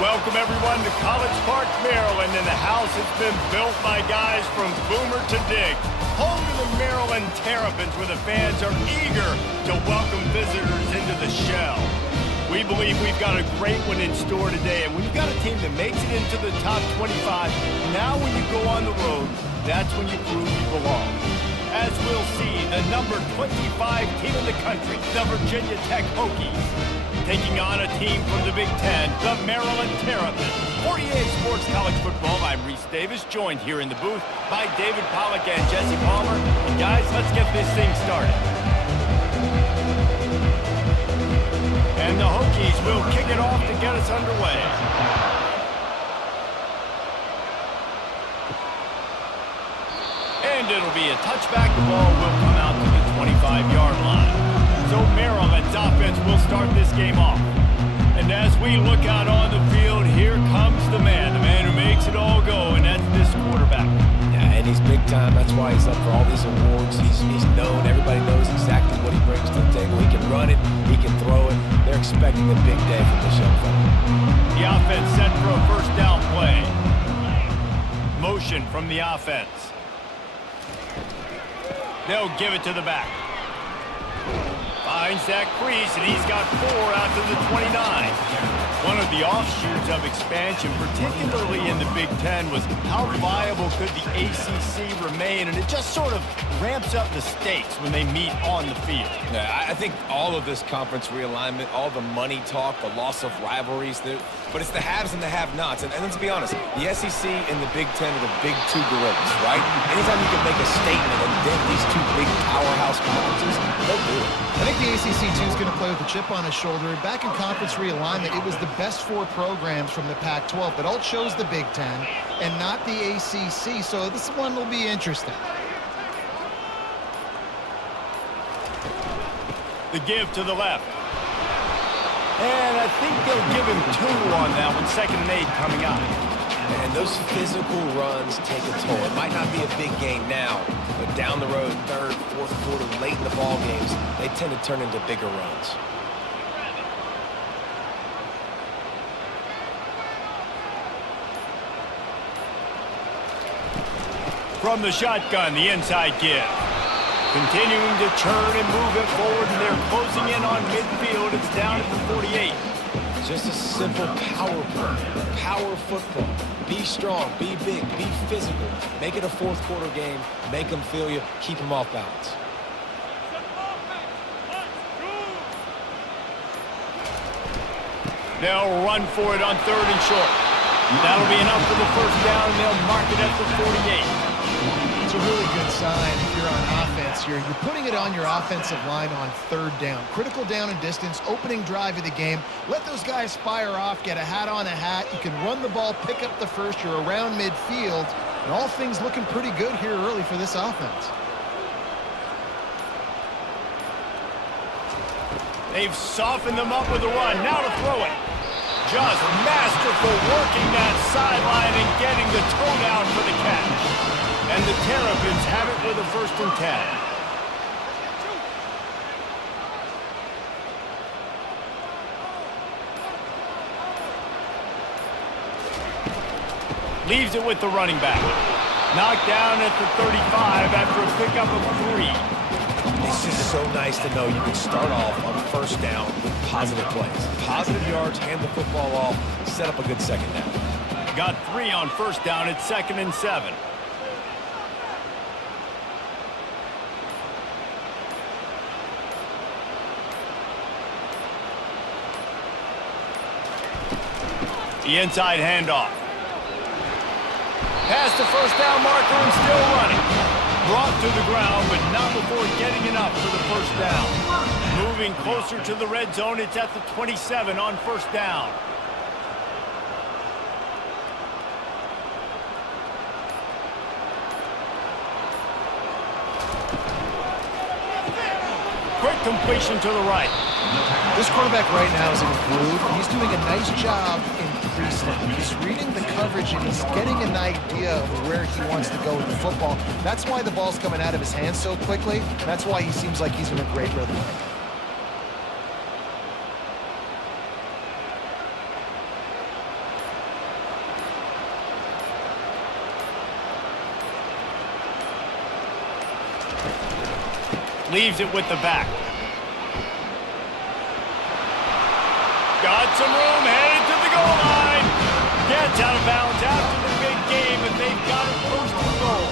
Welcome, everyone, to College Park, Maryland, and the house has been built by guys from Boomer to Diggs. Home to the Maryland Terrapins, where the fans are eager to welcome visitors into the shell. We believe we've got a great one in store today, and when you've got a team that makes it into the top 25, now when you go on the road, that's when you prove you belong. As we'll see, the number 25 team in the country, the Virginia Tech Hokies, taking on a team from the Big Ten, the Maryland Terrapins. 48 Sports College Football, I'm Reese Davis, joined here in the booth by David Pollack and Jesse Palmer. And guys, let's get this thing started. And the Hokies will kick it off to get us underway. And it'll be a touchback. The ball will come out to the 25-yard line. So Maryland's offense will start this game off. And as we look out on the field, here comes the man who makes it all go, and that's this quarterback. Yeah, and he's big time. That's why he's up for all these awards. He's known. Everybody knows exactly what he brings to the table. He can run it. He can throw it. They're expecting a big day from this young fella. The offense set for a first down play. Motion from the offense. They'll give it to the back. Finds that crease, and he's got 4 out to the 29. One of the offshoots of expansion, particularly in the Big Ten, was how viable could the ACC remain, and it just sort of ramps up the stakes when they meet on the field. Yeah, I think all of this conference realignment, all the money talk, the loss of rivalries, but it's the haves and the have-nots. And let's be honest, the SEC and the Big Ten are the big two gorillas, right? Anytime you can make a statement and dent these two big powerhouse conferences, they'll do it. I think the ACC, too, is going to play with a chip on his shoulder. Back in conference realignment, it was the best 4 programs from the Pac-12, but all chose the Big Ten and not the ACC, so this one will be interesting. The give to the left. And I think they'll give him 2 on that one, 2nd and 8 coming up. And those physical runs take a toll. It might not be a big game now, but down the road, 3rd, 4th quarter, late in the ball games, they tend to turn into bigger runs. From the shotgun, the inside give. Continuing to churn and move it forward, and they're closing in on midfield. It's down at the 48. Just a simple power play, power football. Be strong, be big, be physical. Make it a 4th quarter game. Make them feel you. Keep them off balance. They'll run for it on 3rd and short. That'll be enough for the first down, and they'll mark it at the 48. It's a really good sign if you're on offense here. You're putting it on your offensive line on 3rd down. Critical down and distance, opening drive of the game. Let those guys fire off, get a hat on a hat. You can run the ball, pick up the first. You're around midfield. And all things looking pretty good here early for this offense. They've softened them up with a run. Now to throw it. Just masterful working that sideline and getting the toe down for the catch. And the Terrapins have it with a 1st and 10. Leaves it with the running back. Knocked down at the 35 after a pickup of 3. It's just so nice to know you can start off on 1st down with positive plays. Positive yards, hand the football off, set up a good 2nd down. Got 3 on 1st down at 2nd and 7. The inside handoff. Past the first down marker and still running. Brought to the ground, but not before getting enough for the first down. Moving closer to the red zone, it's at the 27 on 1st down. Quick completion to the right. This quarterback right now is in a groove. He's doing a nice job in pre-snap. He's reading the coverage, and he's getting an idea of where he wants to go with the football. That's why the ball's coming out of his hands so quickly. That's why he seems like he's in a great rhythm. Leaves it with the back. Got some room, headed to the goal line. Gets out of bounds after the big game, and they've got it first and goal.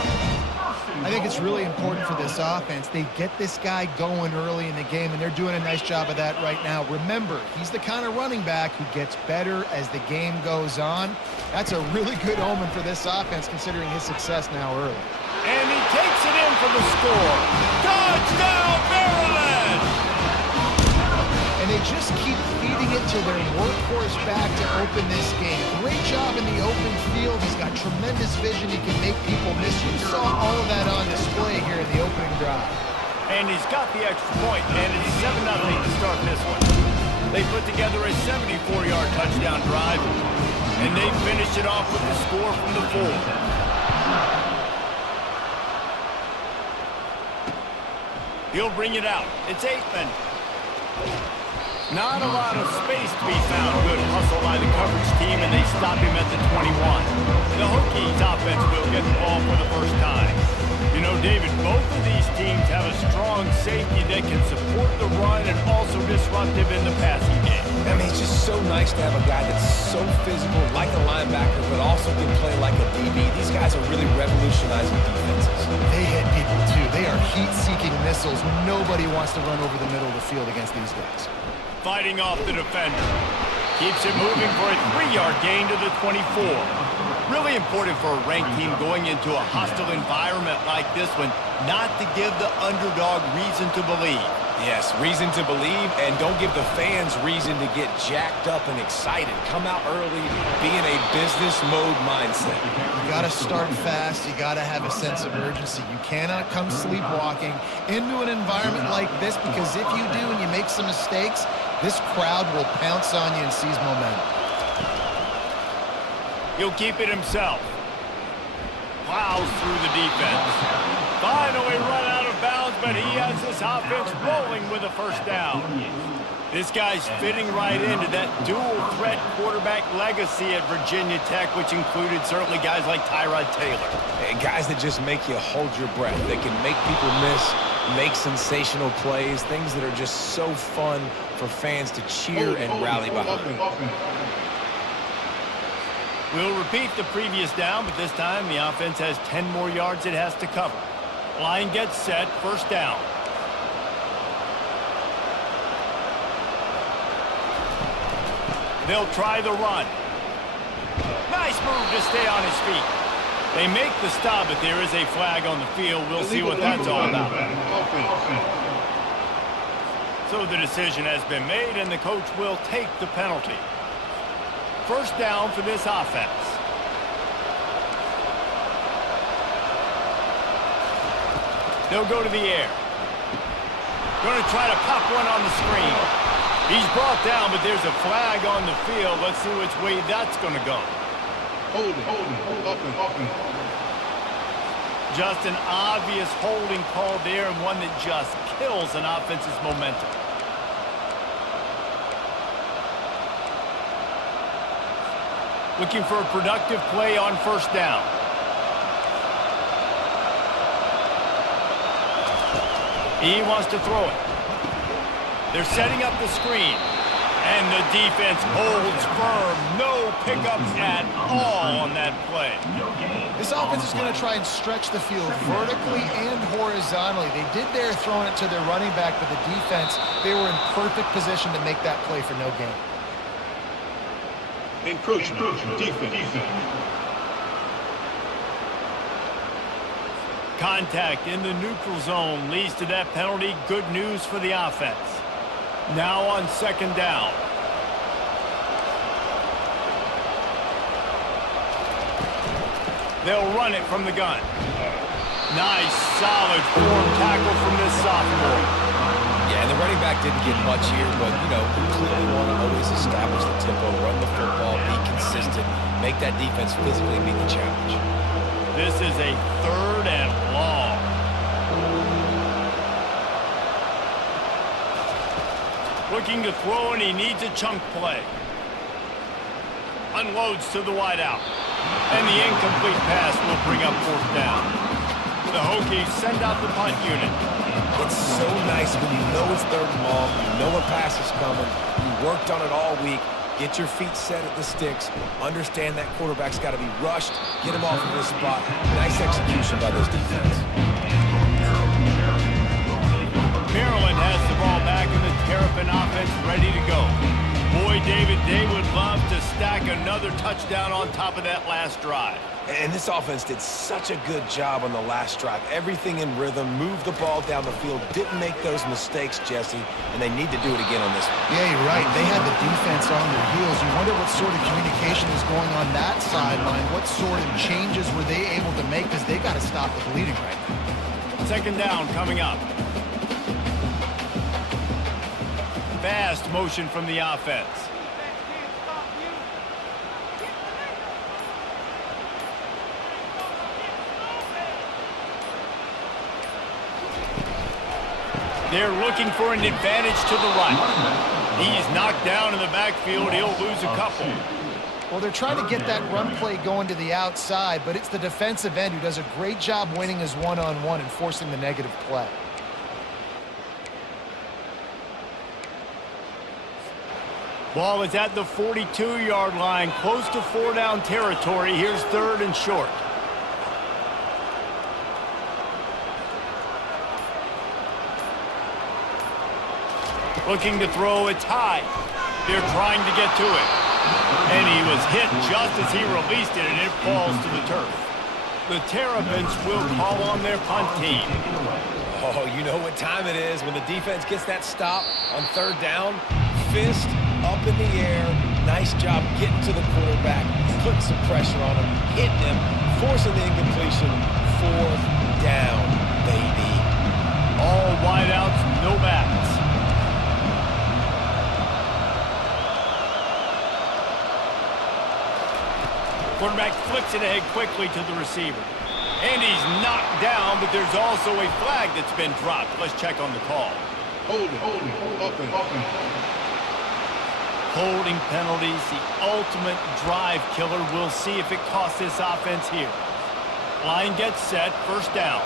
I think it's really important for this offense. They get this guy going early in the game, and they're doing a nice job of that right now. Remember, he's the kind of running back who gets better as the game goes on. That's a really good omen for this offense, considering his success now early. And he takes it in for the score. Touchdown, Maryland! And they just keep feeding it to their workhorse back to open this game. Great job in the open field. He's got tremendous vision. He can make people miss. You saw all of that on display here in the opening drive. And he's got the extra point, and it's 7-0 to start this one. They put together a 74-yard touchdown drive, and they finish it off with the score from the 4. He'll bring it out. It's Aikman. Not a lot of space to be found. Good hustle by the coverage team, and they stop him at the 21. The Hokies offense will get the ball for the first time. You know, David, both of these teams have a strong safety that can support the run and also disruptive in the passing game. I mean, it's just so nice to have a guy that's so physical, like a linebacker, but also can play like a DB. These guys are really revolutionizing defenses. They hit people, too. They are heat-seeking missiles. Nobody wants to run over the middle of the field against these guys. Fighting off the defender. Keeps it moving for a 3-yard gain to the 24. Really important for a ranked team going into a hostile environment like this one, not to give the underdog reason to believe. Yes, reason to believe, and don't give the fans reason to get jacked up and excited. Come out early, be in a business mode mindset. You got to start fast. You got to have a sense of urgency. You cannot come sleepwalking into an environment like this, because if you do and you make some mistakes, this crowd will pounce on you and seize momentum. He'll keep it himself. Plows through the defense. Finally run out of bounds, but he has this offense rolling with a first down. This guy's fitting right into that dual-threat quarterback legacy at Virginia Tech, which included certainly guys like Tyrod Taylor. And guys that just make you hold your breath. They can make people miss, make sensational plays, things that are just so fun for fans to cheer and rally behind. We'll repeat the previous down, but this time the offense has 10 more yards it has to cover. Line gets set, first down. They'll try the run. Nice move to stay on his feet. They make the stop, but there is a flag on the field. We'll see what that's all about. So the decision has been made, and the coach will take the penalty. First down for this offense. They'll go to the air. Going to try to pop one on the screen. He's brought down, but there's a flag on the field. Let's see which way that's going to go. Holding. Just an obvious holding call there, and one that just kills an offense's momentum. Looking for a productive play on first down. He wants to throw it. They're setting up the screen. And the defense holds firm. No pickups at all on that play. This offense is going to try and stretch the field vertically and horizontally. They did their throwing it to their running back, but the defense, they were in perfect position to make that play for no gain. Encroachment. Defense. Contact in the neutral zone leads to that penalty. Good news for the offense. Now on second down. They'll run it from the gun. Nice, solid form tackle from this sophomore. Yeah, and the running back didn't get much here, but, you know, we clearly want to always establish the tempo, run the football, be consistent, make that defense physically meet the challenge. This is a third and long. Looking to throw, and he needs a chunk play. Unloads to the wideout. And the incomplete pass will bring up fourth down. The Hokies send out the punt unit. It's so nice when you know it's third and long, you know a pass is coming, you worked on it all week, get your feet set at the sticks, understand that quarterback's got to be rushed, get him off of his spot. Nice execution by this defense. Maryland has the ball back in the Terrapin offense ready to go. Boy, David, they would love to stack another touchdown on top of that last drive. And this offense did such a good job on the last drive. Everything in rhythm, moved the ball down the field, didn't make those mistakes, Jesse, and they need to do it again on this one. Yeah, you're right. They had the defense on their heels. You wonder what sort of communication is going on that sideline. What sort of changes were they able to make, because they got to stop the bleeding right now. Second down coming up. Fast motion from the offense. They're looking for an advantage to the right. He's knocked down in the backfield. He'll lose a couple. Well, they're trying to get that run play going to the outside, but it's the defensive end who does a great job winning his one-on-one and forcing the negative play. Ball is at the 42-yard line, close to four-down territory. Here's third and short. Looking to throw, it's high. They're trying to get to it. And he was hit just as he released it, and it falls to the turf. The Terrapins will call on their punt team. Oh, you know what time it is when the defense gets that stop on third down. Fist up in the air. Nice job getting to the quarterback, putting some pressure on him, hitting him, forcing the incompletion. Fourth down, baby. All wideouts, no backs. Quarterback flips it ahead quickly to the receiver. And he's knocked down, but there's also a flag that's been dropped. Let's check on the call. Holding penalties, the ultimate drive killer. We'll see if it costs this offense here. Line gets set, first down.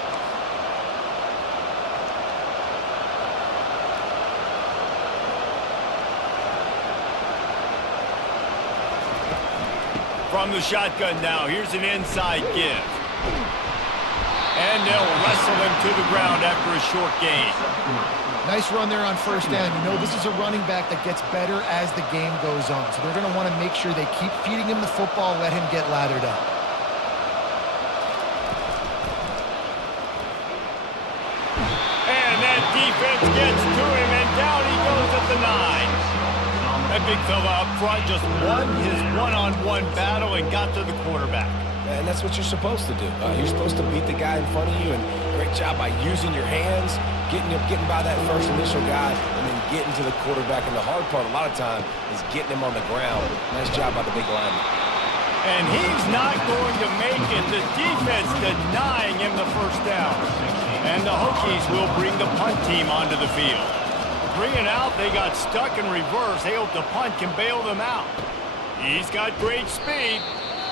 From the shotgun now, here's an inside give. And they'll wrestle him to the ground after a short gain. Nice run there on first down. You know, this is a running back that gets better as the game goes on. So they're going to want to make sure they keep feeding him the football, let him get lathered up. And that defense gets to him, and down he goes at the 9. That big fella up front just won his one-on-one battle and got to the quarterback. And that's what you're supposed to do. You're supposed to beat the guy in front of you, and great job by using your hands, getting by that first initial guy, and then getting to the quarterback. And the hard part a lot of time is getting him on the ground. Nice job by the big lineman. And he's not going to make it. The defense denying him the first down. And the Hokies will bring the punt team onto the field. Bringing out, they got stuck in reverse. They hope the punt can bail them out. He's got great speed.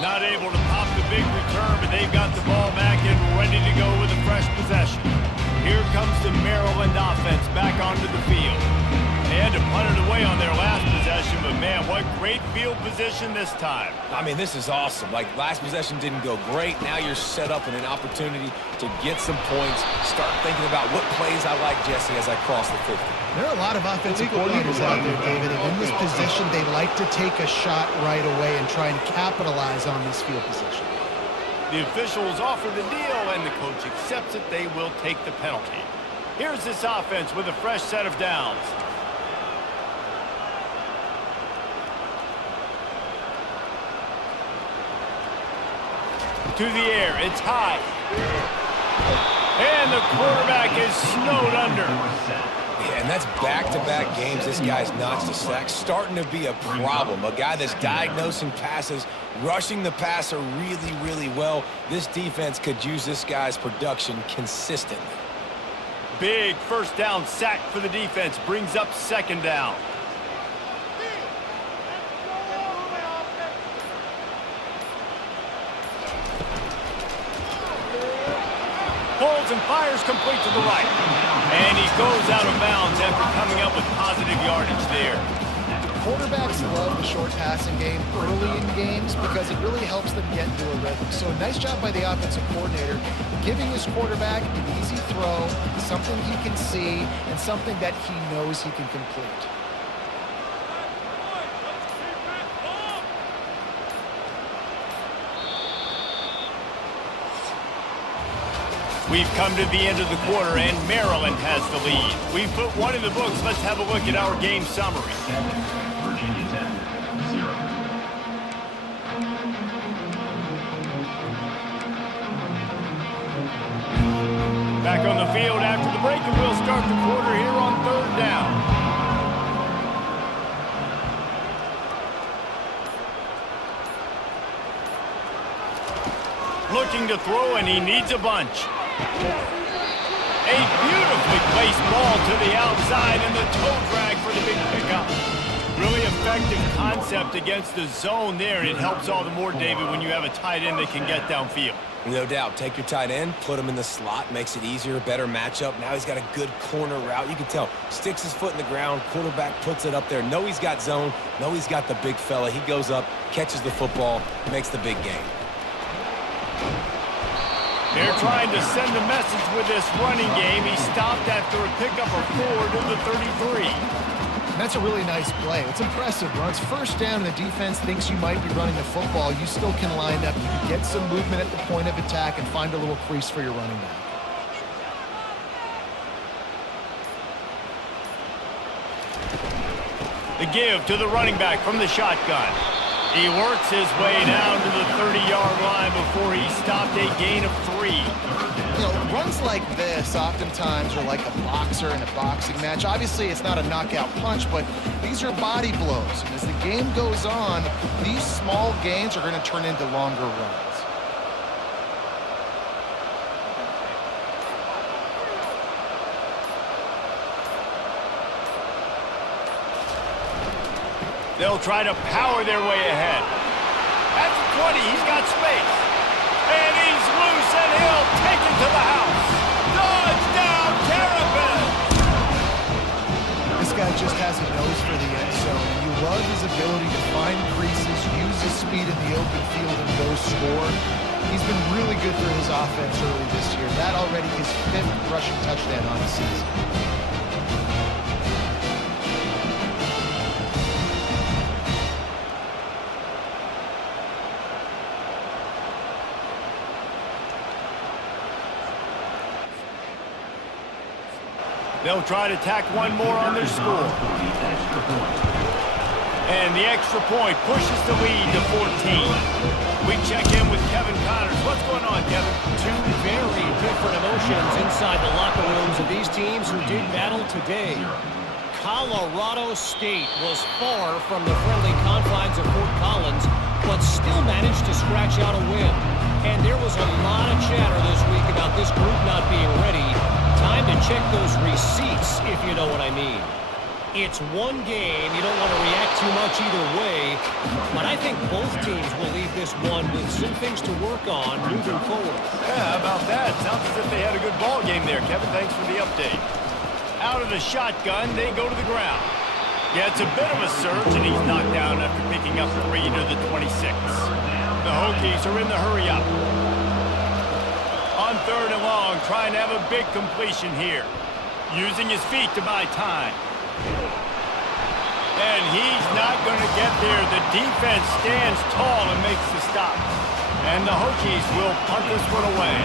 Not able to pop the big return, but they've got the ball back and ready to go with a fresh possession. Here comes the Maryland offense back onto the field. They had to punt it away on their last possession, but man, what great field position this time. I mean, this is awesome. Like, last possession didn't go great. Now you're set up in an opportunity to get some points. Start thinking about what plays I like, Jesse, as I cross the 50. There are a lot of offensive coordinators out there, David, and in this position, they like to take a shot right away and try and capitalize on this field position. The officials offer the deal, and the coach accepts it. They will take the penalty. Here's this offense with a fresh set of downs. To the air, it's high. And the quarterback is snowed under. Yeah, and that's back-to-back games this guy's notched a sack. Starting to be a problem. A guy that's diagnosing passes, rushing the passer really, really well. This defense could use this guy's production consistently. Big first down sack for the defense. Brings up second down. throws and fires complete to the right. And he goes out of bounds after coming up with positive yardage there. Quarterbacks love the short passing game early in games because it really helps them get into a rhythm. So nice job by the offensive coordinator giving his quarterback an easy throw, something he can see, and something that he knows he can complete. We've come to the end of the quarter, and Maryland has the lead. We've put one in the books. Let's have a look at our game summary. Virginia 10, 0. Back on the field after the break, and we'll start the quarter here on 3rd down. Looking to throw, and he needs a bunch. A beautifully placed ball to the outside, and the toe drag for the big pickup. Really effective concept against the zone there, and it helps all the more, David, when you have a tight end that can get downfield. No doubt. Take your tight end, put him in the slot, makes it easier, better matchup. Now he's got a good corner route. You can tell. Sticks his foot in the ground, quarterback puts it up there. Know he's got zone, know he's got the big fella. He goes up, catches the football, makes the big game. They're trying to send a message with this running game. He stopped after a pickup of 4 to the 33. That's a really nice play. It's impressive. When it's 1st down and the defense thinks you might be running the football, you still can line up. You can get some movement at the point of attack and find a little crease for your running back. The give to the running back from the shotgun. He works his way down to the 30-yard line before he stopped a gain of 3. You know, runs like this oftentimes are like a boxer in a boxing match. Obviously, it's not a knockout punch, but these are body blows. And as the game goes on, these small gains are going to turn into longer runs. They'll try to power their way ahead. At the 20, he's got space. And he's loose, and he'll take it to the house. Touchdown, Terrapin! This guy just has a nose for the end zone. You love his ability to find creases, use his speed in the open field, and go score. He's been really good for his offense early this year. That already his 5th rushing touchdown on the season. They'll try to tack one more on their score. And the extra point pushes the lead to 14. We check in with Kevin Connors. What's going on, Kevin? Two very different emotions inside the locker rooms of these teams who did battle today. Colorado State was far from the friendly confines of Fort Collins, but still managed to scratch out a win. And there was a lot of chatter this week about this group not being ready. Time to check those receipts, if you know what I mean. It's one game. You don't want to react too much either way. But I think both teams will leave this one with some things to work on moving forward. Yeah, how about that? Sounds as if they had a good ball game there, Kevin. Thanks for the update. Out of the shotgun, they go to the ground. Yeah, it's a bit of a surge, and he's knocked down after picking up 3 to the 26. The Hokies are in the hurry-up. On 3rd and long, trying to have a big completion here. Using his feet to buy time. And he's not going to get there. The defense stands tall and makes the stop. And the Hokies will punt this one away.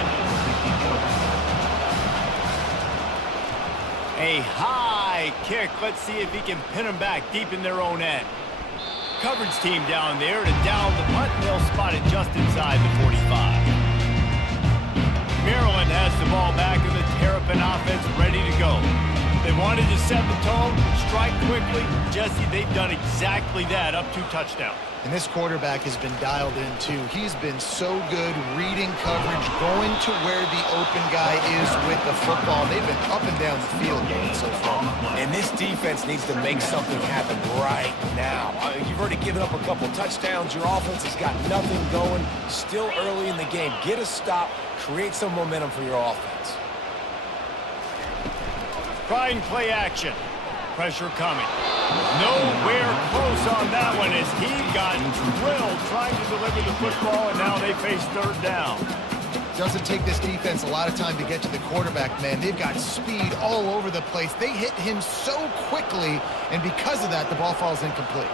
A high kick. Let's see if he can pin them back deep in their own end. Coverage team down there to down the punt, and they'll spot it just inside the 45. Maryland has the ball back, and the Terrapin offense ready to go. They wanted to set the tone, strike quickly. Jesse, they've done exactly that, up 2 touchdowns. And this quarterback has been dialed in, too. He's been so good reading coverage, going to where the open guy is with the football. They've been up and down the field game so far. And this defense needs to make something happen right now. You've already given up a couple touchdowns. Your offense has got nothing going. Still early in the game. Get a stop. Create some momentum for your offense. Trying play action. Pressure coming. Nowhere close on that one as he got drilled trying to deliver the football, and now they face third down. Doesn't take this defense a lot of time to get to the quarterback, man. They've got speed all over the place. They hit him so quickly, and because of that, the ball falls incomplete.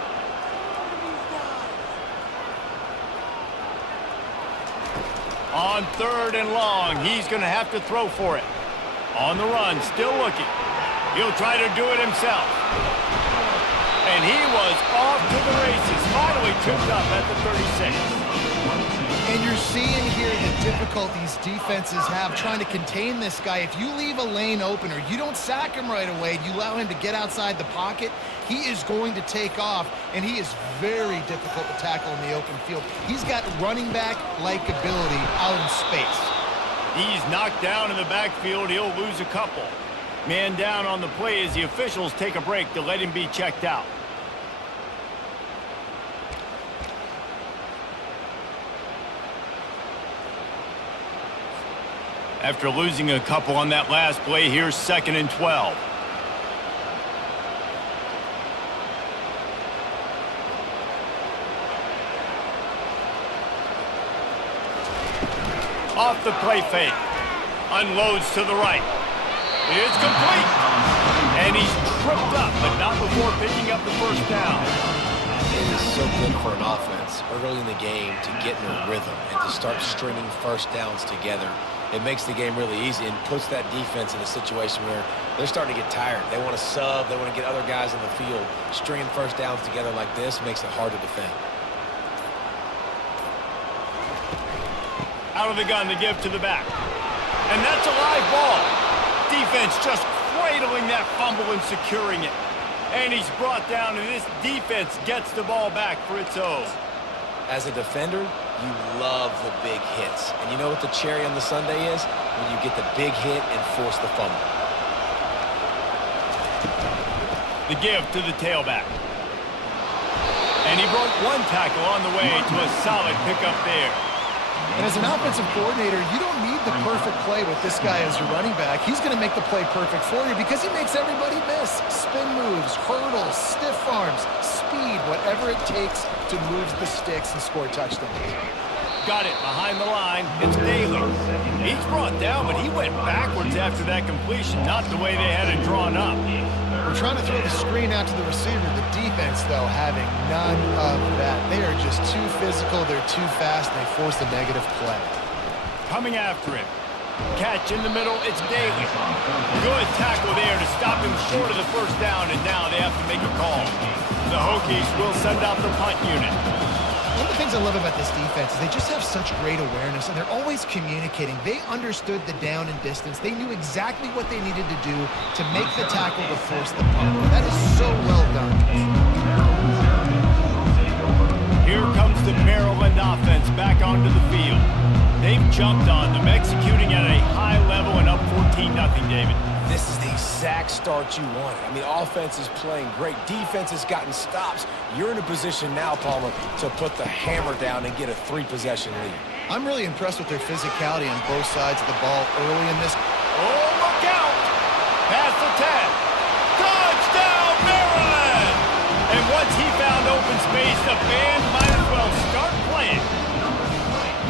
On third and long, he's going to have to throw for it. On the run, still looking. He'll try to do it himself. And he was off to the races, finally tripped up at the 36. And you're seeing here the difficulties defenses have trying to contain this guy. If you leave a lane open or you don't sack him right away, you allow him to get outside the pocket, he is going to take off, and he is very difficult to tackle in the open field. He's got running back-like ability out in space. He's knocked down in the backfield. He'll lose a couple. Man down on the play as the officials take a break to let him be checked out. After losing a couple on that last play, here's 2nd and 12. Off the play fake. Unloads to the right. It's complete. And he's tripped up, but not before picking up the first down. It is so good for an offense early in the game to get in a rhythm and to start stringing first downs together. It makes the game really easy and puts that defense in a situation where they're starting to get tired. They want to sub. They want to get other guys on the field. Stringing first downs together like this makes it hard to defend. Out of the gun to give to the back. And that's a live ball. Defense just cradling that fumble and securing it. And he's brought down, and this defense gets the ball back for its own. As a defender, you love the big hits. And you know what the cherry on the sundae is? When you get the big hit and force the fumble. The give to the tailback. And he broke one tackle on the way to a solid pickup there. And as an offensive coordinator, you don't need the perfect play with this guy as your running back. He's going to make the play perfect for you because he makes everybody miss. Spin moves, hurdles, stiff arms, speed, whatever it takes to move the sticks and score touchdowns. Got it behind the line. It's Daly. He's brought down, but he went backwards after that completion, not the way they had it drawn up. We're trying to throw the screen out to the receiver. The defense, though, having none of that. They are just too physical. They're too fast. They force the negative play. Coming after him. Catch in the middle. It's Daly. Good tackle there to stop him short of the first down, and now they have to make a call. The Hokies will send out the punt unit. One of the things I love about this defense is they just have such great awareness, and they're always communicating. They understood the down and distance. They knew exactly what they needed to do to make the tackle to force the punt. That is so well done. Here comes the Maryland offense back onto the field. They've jumped on them, executing at a high level and up 14-0, David. This is the exact start you want. I mean, offense is playing great. Defense has gotten stops. You're in a position now, Palmer, to put the hammer down and get a 3-possession lead. I'm really impressed with their physicality on both sides of the ball early in this. Oh, look out! Past the 10. Touchdown, Maryland! And once he found open space, the band might as well start playing.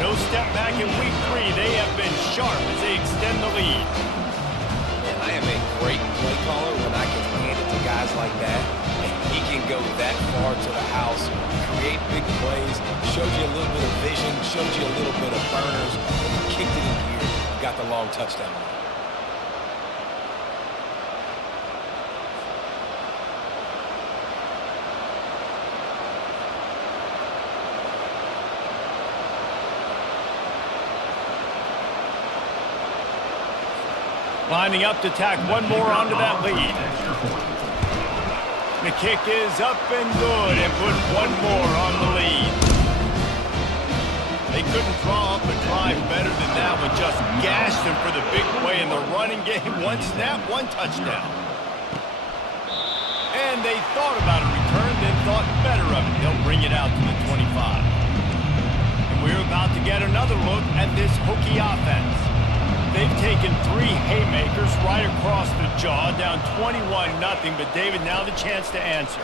No step back in week 3. They have been sharp as they extend the lead. I am a great play caller when I can hand it to guys like that. And he can go that far to the house, create big plays, showed you a little bit of vision, showed you a little bit of burners, and he kicked it in gear and got the long touchdown. Lining up to tack one more onto that lead. The kick is up and good and put one more on the lead. They couldn't draw up a drive better than that one. Just gashed him for the big play in the running game. One snap, one touchdown. And they thought about a return, then thought better of it. They'll bring it out to the 25. And we're about to get another look at this Hokie offense. they've taken 3 haymakers right across the jaw, down 21-0. But, David, now the chance to answer.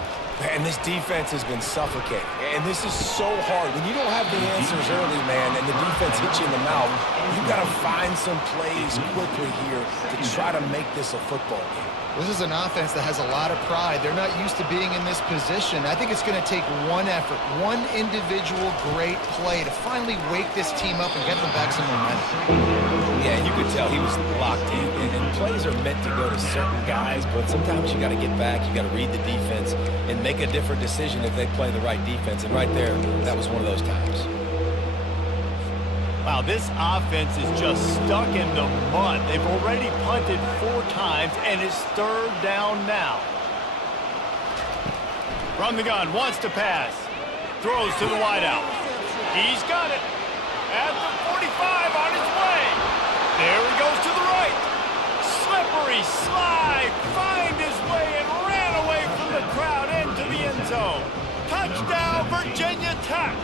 And this defense has been suffocating. And this is so hard. When you don't have the answers early, man, and the defense hits you in the mouth, you've got to find some plays quickly here to try to make this a football game. This is an offense that has a lot of pride. They're not used to being in this position. I think it's going to take one effort, one individual great play to finally wake this team up and get them back some momentum. Yeah, you could tell he was locked in. And plays are meant to go to certain guys, but sometimes you got to get back, you got to read the defense, and make a different decision if they play the right defense. And right there, that was one of those times. Wow, this offense is just stuck in the mud. They've already punted 4 times, and it's 3rd down now. From the gun, wants to pass. Throws to the wideout. He's got it. At the 45 on his way. There he goes to the right. Slippery slide. Find his way and ran away from the crowd into the end zone. Touchdown, Virginia Tech.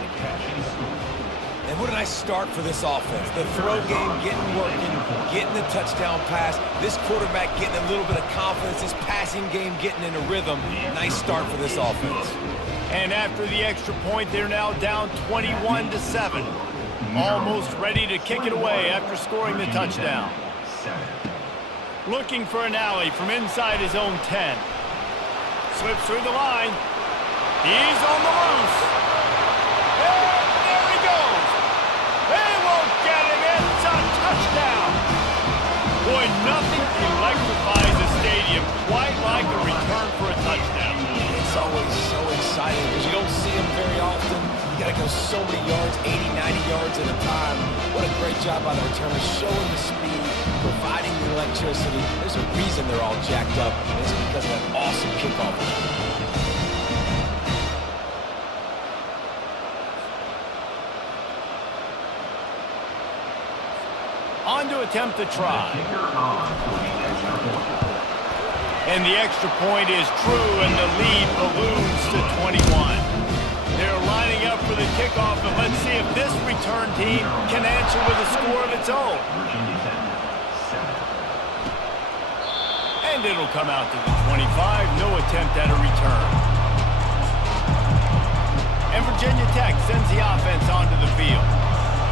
And what a nice start for this offense. The throw game getting working, getting the touchdown pass. This quarterback getting a little bit of confidence. This passing game getting in a rhythm. Nice start for this offense. And after the extra point, they're now down 21-7. Almost ready to kick it away after scoring the touchdown. Looking for an alley from inside his own 10. Slips through the line. He's on the loose. And there he goes. They won't get him. It's a touchdown. Boy, nothing electrifies a stadium quite like a return for a touchdown. It's always so exciting because you don't see them very often. You got to go so many yards, 80, 90 yards at a time. What a great job by the returners, showing the speed, providing the electricity. There's a reason they're all jacked up, and it's because of that awesome kickoff. On to attempt the try. And the extra point is true, and the lead balloons to 21. They're lining up for the kickoff, but let's see if this return team can answer with a score of its own. And it'll come out to the 25. No attempt at a return. And Virginia Tech sends the offense onto the field.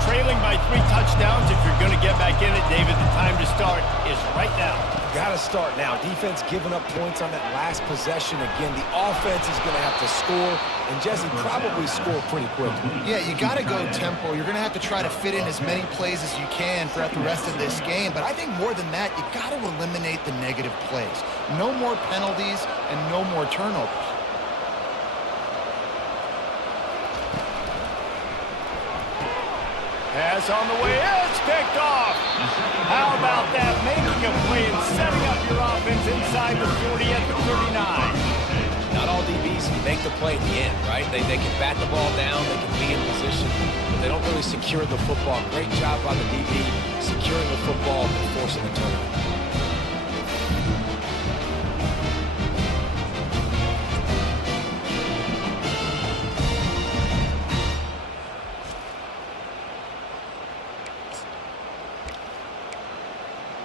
Trailing by 3 touchdowns. If you're going to get back in it, David, the time to start is right now. Got to start now. Defense giving up points on that last possession. Again, the offense is going to have to score, and Jesse probably score pretty quickly. Yeah, you got to go tempo. You're going to have to try to fit in as many plays as you can throughout the rest of this game. But I think more than that, you got to eliminate the negative plays. No more penalties and no more turnovers. Pass on the way, it's picked off. How about that? Making a play and setting up your offense inside the 40 at the 39. Not all DBs make the play at the end, right? They can bat the ball down, they can be in position, but they don't really secure the football. Great job by the DB securing the football and forcing the turnover.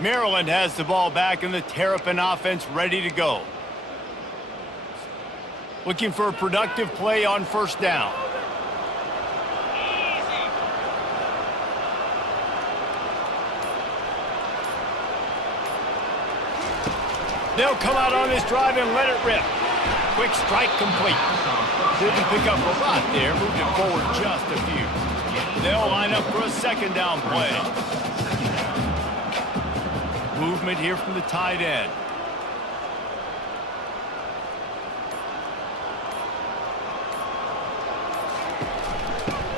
Maryland has the ball back and the Terrapin offense ready to go. Looking for a productive play on first down. They'll come out on this drive and let it rip. Quick strike complete. Didn't pick up a lot there, moved it forward just a few. They'll line up for a second down play. Movement here from the tight end.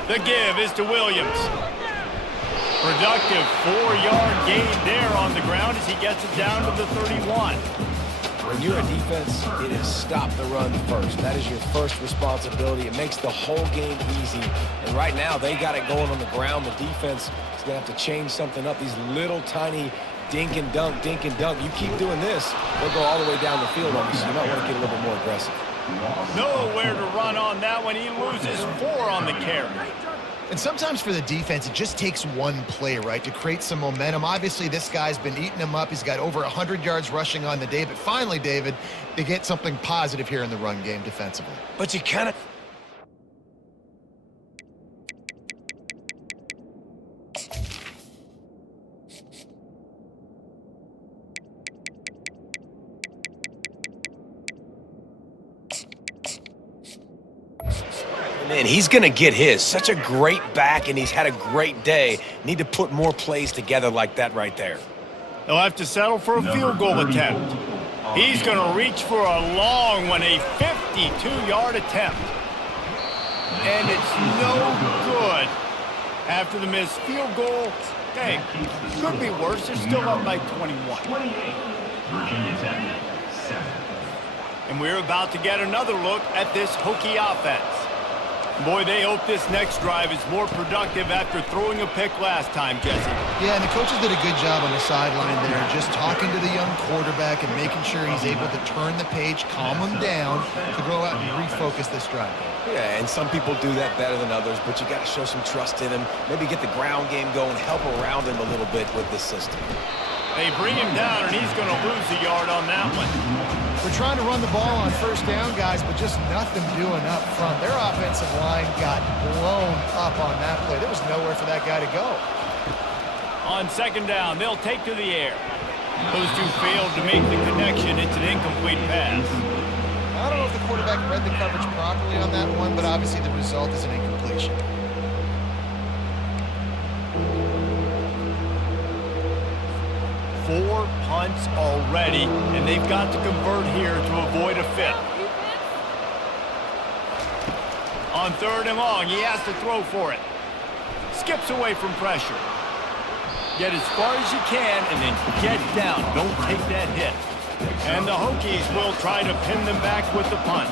The give is to Williams. Productive 4-yard gain there on the ground as he gets it down to the 31. When you're a defense, it is stop the run first. That is your first responsibility. It makes the whole game easy. And right now, they got it going on the ground. The defense is going to have to change something up. These little tiny dink and dunk, dink and dunk. You keep doing this, they'll go all the way down the field on you, so you might want to get a little bit more aggressive. Nowhere to run on that one. He loses 4 on the carry. And sometimes for the defense, it just takes one play, right, to create some momentum. Obviously, this guy's been eating him up. He's got over 100 yards rushing on the day. But finally, David, they get something positive here in the run game defensively. But you kind of... And he's going to get his. Such a great back, and he's had a great day. Need to put more plays together like that right there. He'll have to settle for a field goal attempt. He's going to reach for a long one, a 52-yard attempt. And it's no good. After the missed field goal, hey, could be worse. They're still up by 21. Virginia Tech, 7. And we're about to get another look at this Hokie offense. Boy, they hope this next drive is more productive after throwing a pick last time, Jesse. Yeah, and the coaches did a good job on the sideline there, just talking to the young quarterback and making sure he's able to turn the page, calm him down to go out and refocus this drive. Yeah, and some people do that better than others, but you got to show some trust in him. Maybe get the ground game going, help around him a little bit with this system. They bring him down, and he's going to lose a yard on that one. We're trying to run the ball on first down, guys, but just nothing doing up front. Their offensive line got blown up on that play. There was nowhere for that guy to go. On second down, they'll take to the air. Those two failed to make the connection. It's an incomplete pass. I don't know if the quarterback read the coverage properly on that one, but obviously the result is an incompletion. Four punts already, and they've got to convert here to avoid a fifth. On third and long, he has to throw for it. Skips away from pressure. Get as far as you can, and then get down. Don't take that hit. And the Hokies will try to pin them back with the punt.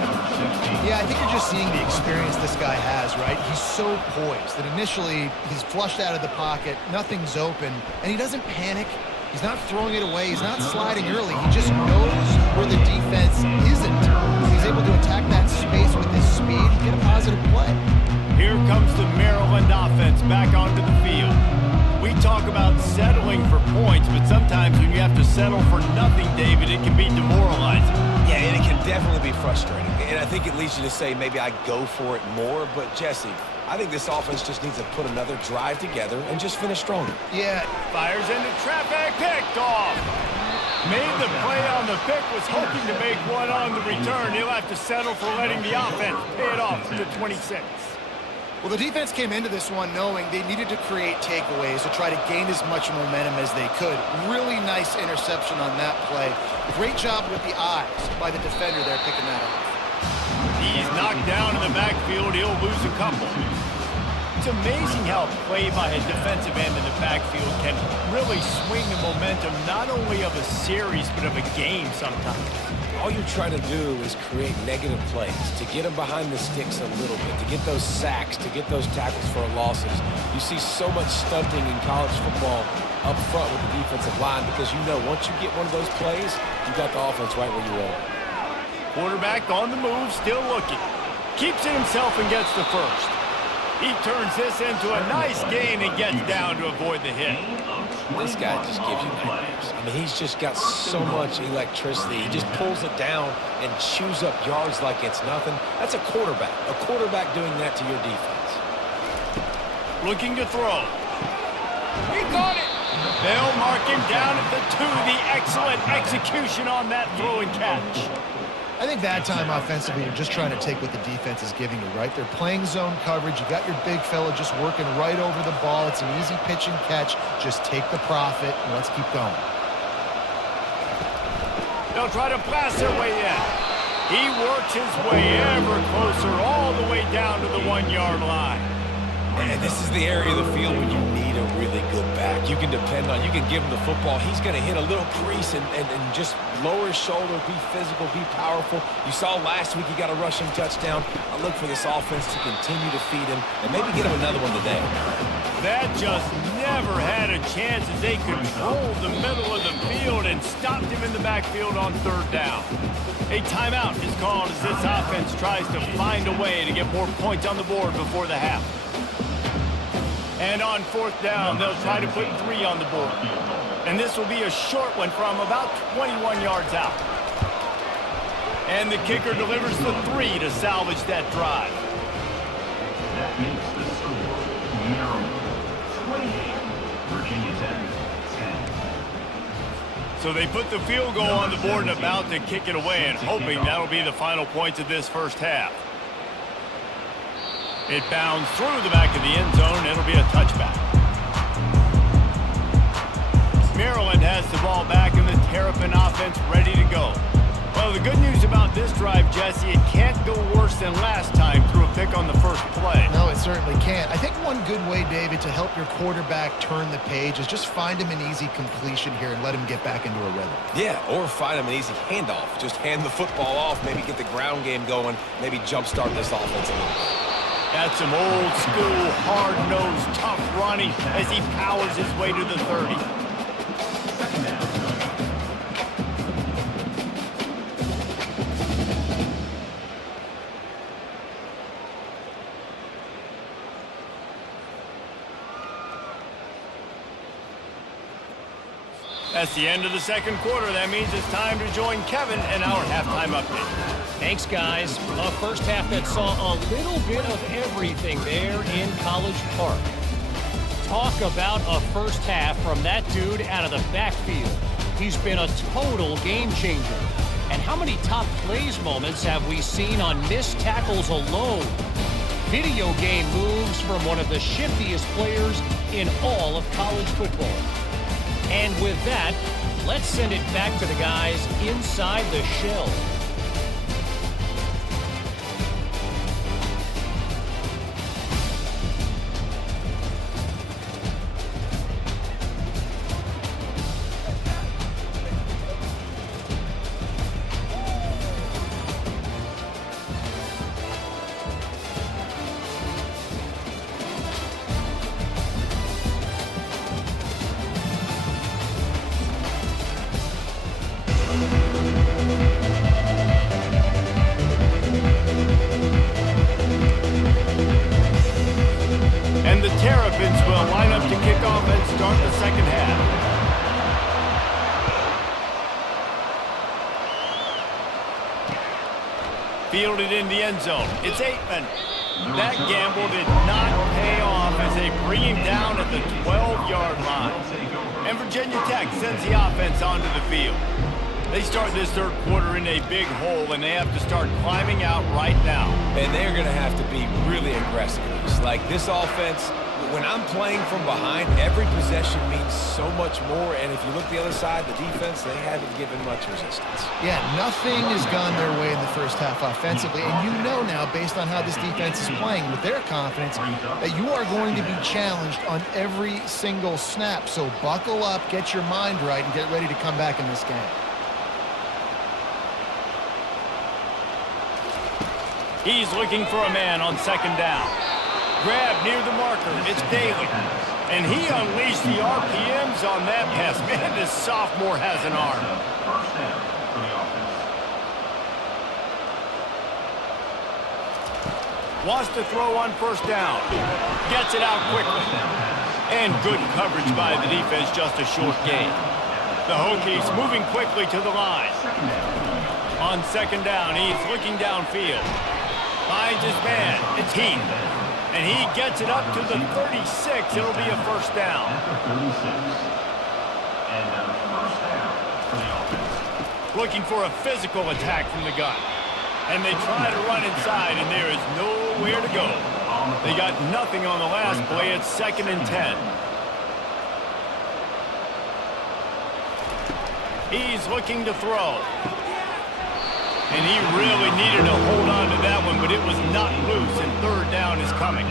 Yeah, I think you're just seeing the experience this guy has, right? He's so poised that initially he's flushed out of the pocket, nothing's open, and he doesn't panic. He's not throwing it away. He's not sliding early. He just knows where the defense isn't. He's able to attack that space with his speed and get a positive play. Here comes the Maryland offense back onto the field. We talk about settling for points, but sometimes when you have to settle for nothing, David, it can be demoralizing. Yeah, and it can definitely be frustrating. And I think it leads you to say maybe I go for it more. But, Jesse, I think this offense just needs to put another drive together and just finish stronger. Yeah. Fires into traffic, picked off. Made the play on the pick, was hoping to make one on the return. He'll have to settle for letting the offense pay it off to 26. Well, the defense came into this one knowing they needed to create takeaways to try to gain as much momentum as they could. Really nice interception on that play. Great job with the eyes by the defender there picking that up. He's knocked down in the backfield. He'll lose a couple. It's amazing how play by a defensive end in the backfield can really swing the momentum not only of a series but of a game sometimes. All you're trying to do is create negative plays, to get them behind the sticks a little bit, to get those sacks, to get those tackles for losses. You see so much stunting in college football up front with the defensive line because you know once you get one of those plays, you got the offense right where you want it. Quarterback on the move, still looking. Keeps it himself and gets the first. He turns this into a nice gain and gets down to avoid the hit. This guy just gives you nightmares. I mean, he's just got so much electricity. He just pulls it down and chews up yards like it's nothing. That's a quarterback. A quarterback doing that to your defense. Looking to throw. He caught it. They'll mark him down at the 2. The excellent execution on that throw and catch. I think that time offensively, you're just trying to take what the defense is giving you, right? They're playing zone coverage. You got your big fella just working right over the ball. It's an easy pitch and catch. Just take the profit and let's keep going. They'll try to blast their way in. He works his way ever closer all the way down to the 1-yard line. And this is the area of the field where you need a really good back. You can depend on, you can give him the football. He's going to hit a little crease and just lower his shoulder, be physical, be powerful. You saw last week he got a rushing touchdown. I look for this offense to continue to feed him and maybe get him another one today. That just never had a chance as they controlled the middle of the field and stopped him in the backfield on third down. A timeout is called as this offense tries to find a way to get more points on the board before the half. And on fourth down, they'll try to put 3 on the board. And this will be a short one from about 21 yards out. And the kicker delivers the 3 to salvage that drive. That makes the score Maryland 28, Virginia Tech 10. So they put the field goal on the board and about to kick it away, and hoping that'll be the final points of this first half. It bounds through the back of the end zone. It'll be a touchback. Maryland has the ball back and the Terrapin offense ready to go. Well, the good news about this drive, Jesse, it can't go worse than last time through a pick on the first play. No, it certainly can't. I think one good way, David, to help your quarterback turn the page is just find him an easy completion here and let him get back into a rhythm. Yeah, or find him an easy handoff. Just hand the football off, maybe get the ground game going, maybe jumpstart this offense a little bit. That's some old school, hard-nosed, tough running as he powers his way to the 30. That's the end of the second quarter. That means it's time to join Kevin in our halftime update. Thanks, guys. A first half that saw a little bit of everything there in College Park. Talk about a first half from that dude out of the backfield. He's been a total game changer. And how many top plays moments have we seen on missed tackles alone? Video game moves from one of the shiftiest players in all of college football. And with that, let's send it back to the guys inside the shell. And the Terrapins will line up to kick off and start the second half. Fielded in the end zone. It's Aitman. That gamble did not pay off as they bring him down at the 12-yard line. And Virginia Tech sends the offense onto the field. They start this third quarter in a big hole, and they have to start climbing out right now. And they're going to have to be really aggressive. It's like this offense, when I'm playing from behind, every possession means so much more. And if you look the other side, the defense, they haven't given much resistance. Yeah, nothing has gone their way in the first half offensively. And you know now, based on how this defense is playing with their confidence, that you are going to be challenged on every single snap. So buckle up, get your mind right, and get ready to come back in this game. He's looking for a man on second down. Grab near the marker. It's Daly. And he unleashed the RPMs on that pass. Man, this sophomore has an arm. First down for the offense. Wants to throw on first down. Gets it out quickly. And good coverage by the defense, just a short gain. The Hokies moving quickly to the line. On second down, he's looking downfield. Finds his man. It's Heath. And he gets it up to the 36. It'll be a first down. At the 36. And first down for the offense. Looking for a physical attack from the gun. And they try to run inside, and there is nowhere to go. They got nothing on the last play. It's 2nd and 10. He's looking to throw. And he really needed to hold on to that one, but it was not loose, and third down is coming.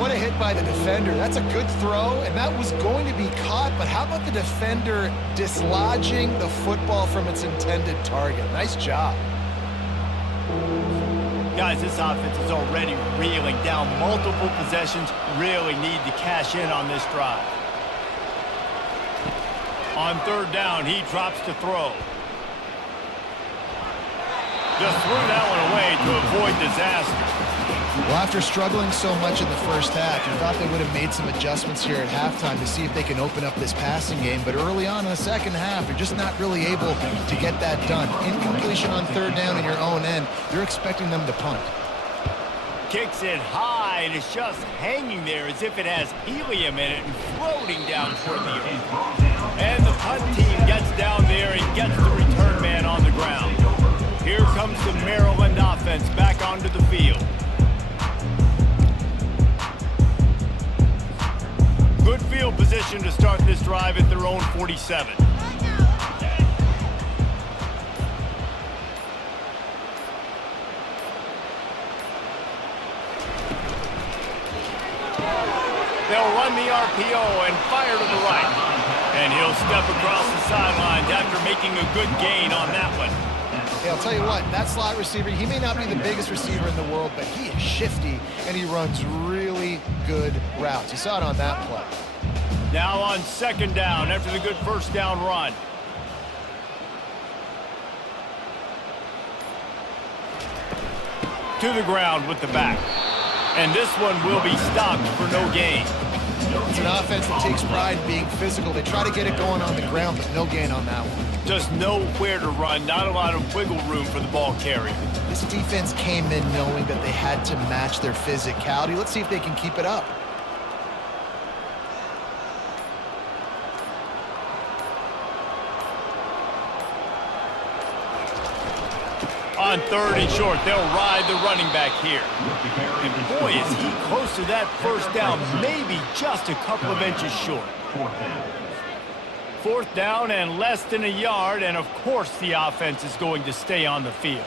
What a hit by the defender. That's a good throw, and that was going to be caught, but how about the defender dislodging the football from its intended target? Nice job. Guys, this offense is already reeling down multiple possessions. Really need to cash in on this drive. On third down, he drops to throw. Just threw that one away to avoid disaster. Well, after struggling so much in the first half, you thought they would have made some adjustments here at halftime to see if they can open up this passing game. But early on in the second half, they're just not really able to get that done. Incompletion on third down in your own end, you're expecting them to punt. Kicks it high, and it's just hanging there as if it has helium in it and floating down toward the earth. And the punt team gets down there and gets the return man on the ground. Here comes the Maryland offense back onto the field. Good field position to start this drive at their own 47. They'll run the RPO and fire to the right. And he'll step across the sidelines after making a good gain on that one. Yeah, I'll tell you what, that slot receiver, he may not be the biggest receiver in the world, but he is shifty, and he runs really good routes. You saw it on that play. Now on second down after the good first down run. To the ground with the back. And this one will be stopped for no gain. It's an offense that takes pride in being physical. They try to get it going on the ground, but no gain on that one. Just nowhere to run, not a lot of wiggle room for the ball carrier. This defense came in knowing that they had to match their physicality. Let's see if they can keep it up. On third and short, they'll ride the running back here. And boy, is he close to that first down, maybe just a couple of inches short. Fourth down and less than a yard, and of course the offense is going to stay on the field.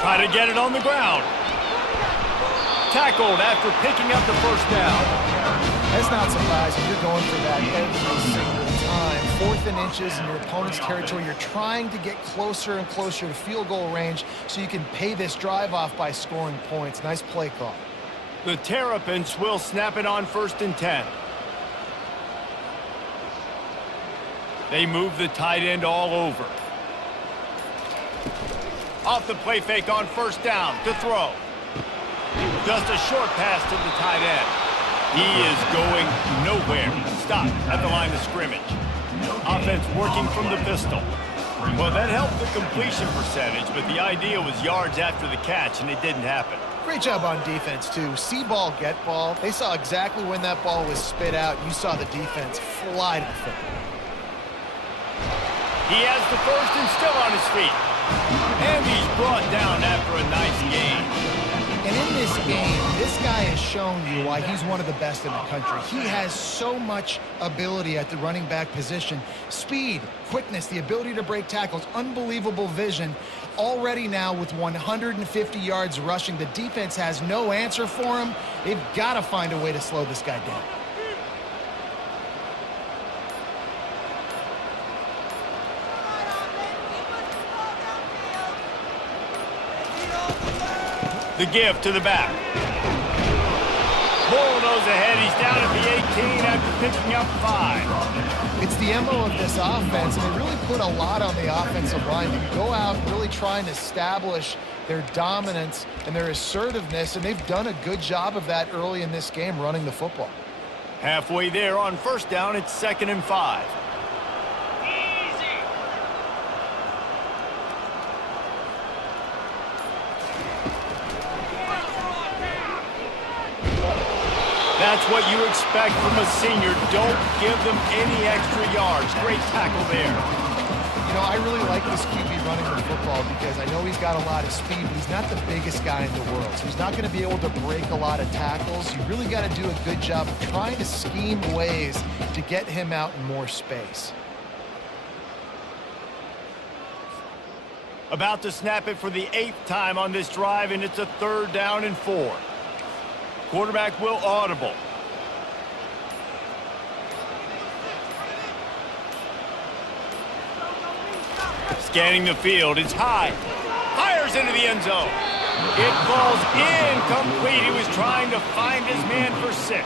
Try to get it on the ground. Tackled after picking up the first down. That's not surprising. You're going for that every single time. 4th and inches in your opponent's territory. You're trying to get closer and closer to field goal range so you can pay this drive off by scoring points. Nice play call. The Terrapins will snap it on 1st and 10. They move the tight end all over. Off the play fake on first down to throw. Just a short pass to the tight end. He is going nowhere. Stopped at the line of scrimmage. Offense working from the pistol. Well, that helped the completion percentage, but the idea was yards after the catch, and it didn't happen. Great job on defense, too. See ball, get ball. They saw exactly when that ball was spit out. You saw the defense fly to the football. He has the first and still on his feet. And he's brought down after a nice gain. And in this game, this guy has shown you why he's one of the best in the country. He has so much ability at the running back position. Speed, quickness, the ability to break tackles, unbelievable vision. Already now with 150 yards rushing, the defense has no answer for him. They've got to find a way to slow this guy down. The give to the back. Bull knows ahead. He's down at the 18 after picking up 5. It's the MO of this offense, and they really put a lot on the offensive line to go out really trying to establish their dominance and their assertiveness, and they've done a good job of that early in this game running the football. Halfway there on first down, it's 2nd and 5. That's what you expect from a senior. Don't give them any extra yards. Great tackle there. You know, I really like this QB running the football because I know he's got a lot of speed, but he's not the biggest guy in the world. So he's not going to be able to break a lot of tackles. You really got to do a good job of trying to scheme ways to get him out in more space. About to snap it for the 8th time on this drive, and it's a 3rd down and 4. Quarterback will audible. Scanning the field. It's high. Fires into the end zone. It falls incomplete. He was trying to find his man for 6.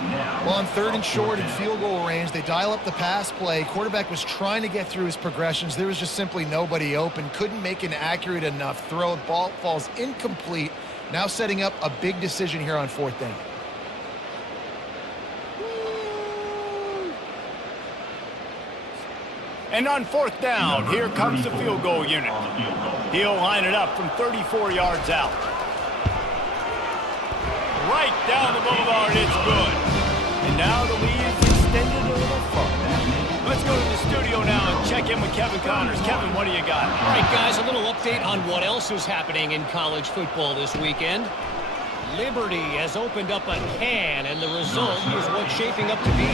Well, on 3rd and short and field goal range, they dial up the pass play. Quarterback was trying to get through his progressions. There was just simply nobody open. Couldn't make an accurate enough throw. Ball falls incomplete. Now setting up a big decision here on 4th down. And on 4th down, here comes the field goal unit. He'll line it up from 34 yards out. Right down the boulevard, it's good. And now the lead is extended a little further. Let's go to the studio now and check in with Kevin Connors. Kevin, what do you got? All right, guys, a little update on what else is happening in college football this weekend. Liberty has opened up a can, and the result is what's shaping up to be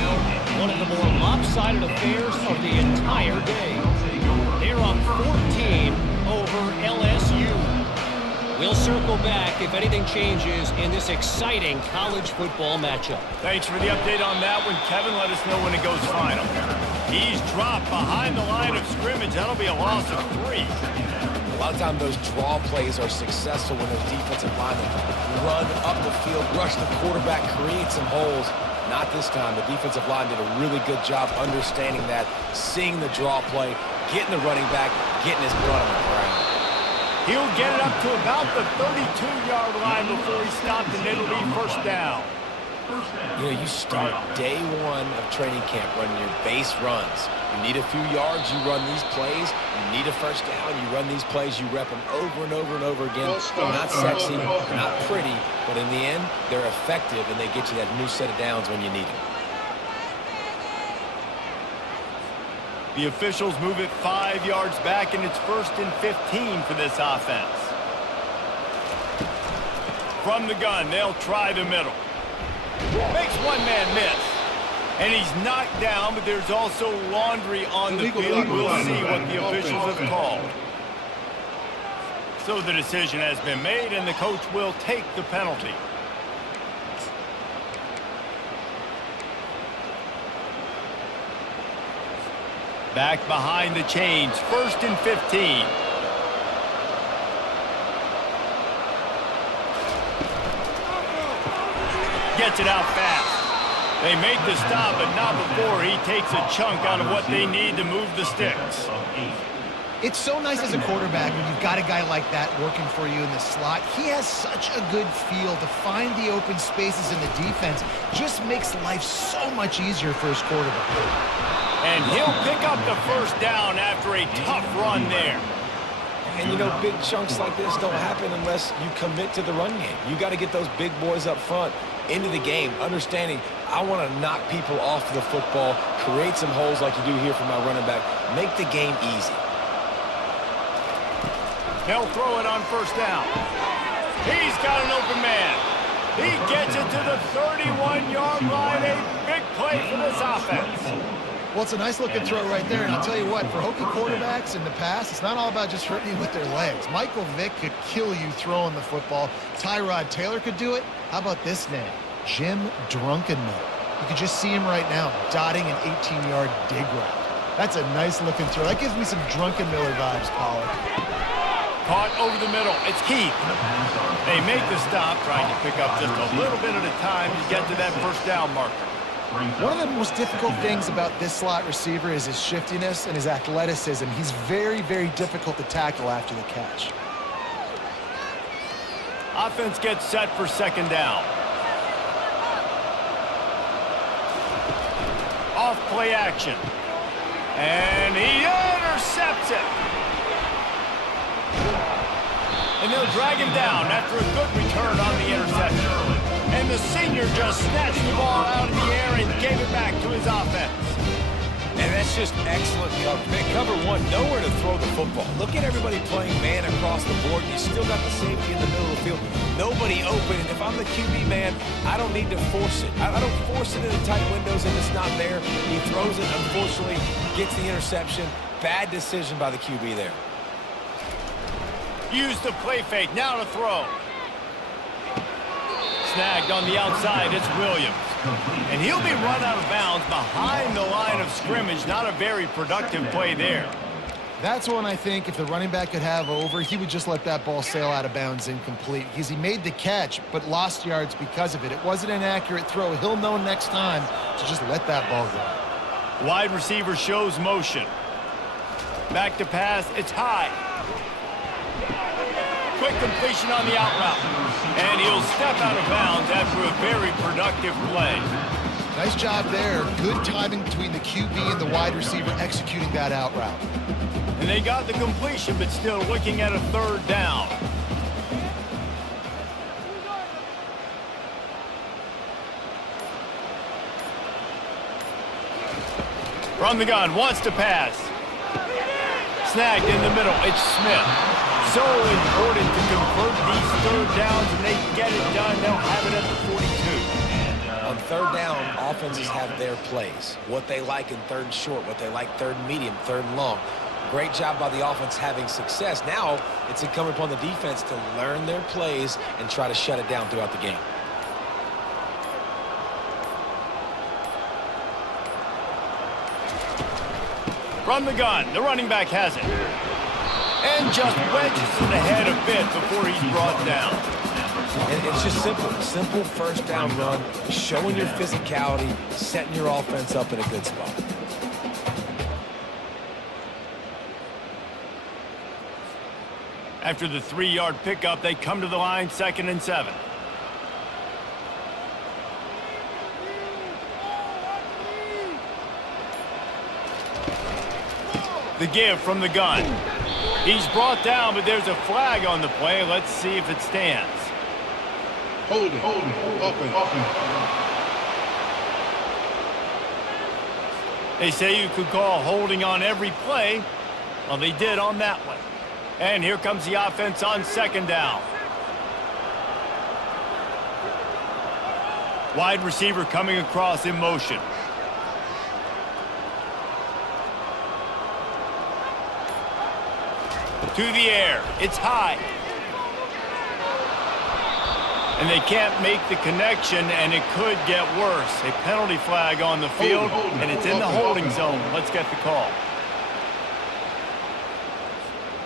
one of the more lopsided affairs of the entire day. They're up 14 over LSU. We'll circle back if anything changes in this exciting college football matchup. Thanks for the update on that one, Kevin. Let us know when it goes final. He's dropped behind the line of scrimmage. That'll be a loss of 3. A lot of times those draw plays are successful when those defensive linemen run up the field, rush the quarterback, create some holes. Not this time. The defensive line did a really good job understanding that, seeing the draw play, getting the running back, getting his butt on the ground. He'll get it up to about the 32-yard line before he stopped, and it'll be 1st down. You know, you start day 1 of training camp running your base runs. You need a few yards, you run these plays. You need a 1st down, you run these plays. You rep them over and over and over again. They're not sexy, they're not pretty, but in the end, they're effective, and they get you that new set of downs when you need them. The officials move it 5 yards back, and it's 1st and 15 for this offense. From the gun, they'll try the middle. Makes one man miss. And he's knocked down, but there's also laundry on the field. We'll see what the officials have called. So the decision has been made, and the coach will take the penalty. Back behind the chains, 1st and 15. Gets it out fast. They make the stop, but not before he takes a chunk out of what they need to move the sticks. It's so nice as a quarterback when you've got a guy like that working for you in the slot. He has such a good feel to find the open spaces in the defense. Just makes life so much easier for his quarterback. And he'll pick up the 1st down after a tough run there. And, you know, big chunks like this don't happen unless you commit to the run game. You got to get those big boys up front into the game, understanding I want to knock people off the football, create some holes like you do here for my running back, make the game easy. They'll throw it on 1st down. He's got an open man. He gets it to the 31-yard line. A big play for this offense. Well, it's a nice-looking throw right there, and I'll tell you what, for Hokie quarterbacks in the past, it's not all about just hurting you with their legs. Michael Vick could kill you throwing the football. Tyrod Taylor could do it. How about this name? Jim Drunkenmiller. You can just see him right now, dotting an 18-yard dig route. That's a nice-looking throw. That gives me some Drunkenmiller vibes, Pollard. Caught over the middle. It's Keith. They make the stop, trying to pick up just a little bit at a time to get to that 1st down marker. One of the most difficult things about this slot receiver is his shiftiness and his athleticism. He's very, very difficult to tackle after the catch. Offense gets set for 2nd down. Off play action. And he intercepts it. And they'll drag him down after a good return on the interception. And the senior just snatched the ball out of the air and gave it back to his offense. And that's just excellent coverage. Man, cover 1, nowhere to throw the football. Look at everybody playing man across the board. You still got the safety in the middle of the field. Nobody open. And if I'm the QB man, I don't need to force it. I don't force it into tight windows if it's not there. He throws it, unfortunately, gets the interception. Bad decision by the QB there. Use the play fake. Now to throw. Snagged on the outside, it's Williams. And he'll be run out of bounds behind the line of scrimmage. Not a very productive play there. That's one I think if the running back could have over, he would just let that ball sail out of bounds incomplete because he made the catch but lost yards because of it. It wasn't an accurate throw. He'll know next time to just let that ball go. Wide receiver shows motion. Back to pass. It's high. Quick completion on the out route. And he'll step out of bounds after a very productive play. Nice job there. Good timing between the QB and the wide receiver executing that out route. And they got the completion, but still looking at a third down. From the gun, wants to pass. Snagged in the middle, it's Smith. So important to convert these third downs, and they get it done. They'll have it at the 42. On third down, offenses have their plays. What they like in third and short, what they like third and medium, third and long. Great job by the offense having success. Now it's incumbent upon the defense to learn their plays and try to shut it down throughout the game. From the gun, the running back has it. And just wedges it ahead a bit before he's brought down. And it's just simple. Simple first down run, showing your physicality, setting your offense up in a good spot. After the 3-yard pickup, they come to the line, 2nd and 7. The give from the gun. He's brought down, but there's a flag on the play. Let's see if it stands. Hold it, open. They say you could call holding on every play. Well, they did on that one. And here comes the offense on 2nd down. Wide receiver coming across in motion. To the air. It's high. And they can't make the connection, and it could get worse. A penalty flag on the field, and it's in the holding zone. Let's get the call.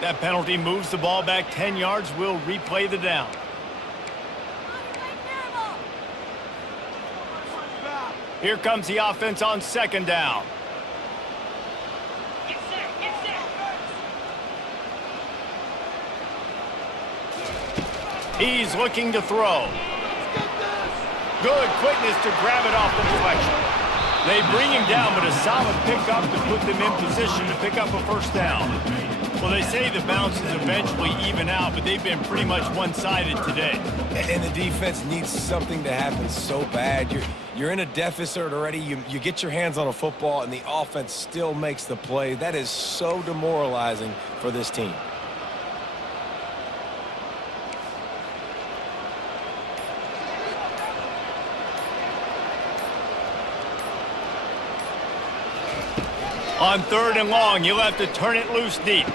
That penalty moves the ball back 10 yards. We'll replay the down. Here comes the offense on 2nd down. He's looking to throw. Good quickness to grab it off the deflection. They bring him down, but a solid pickup to put them in position to pick up a first down. Well, they say the bounces eventually even out, but they've been pretty much one-sided today. And the defense needs something to happen so bad. You're in a deficit already. You get your hands on a football, and the offense still makes the play. That is so demoralizing for this team. On 3rd and long, you'll have to turn it loose deep.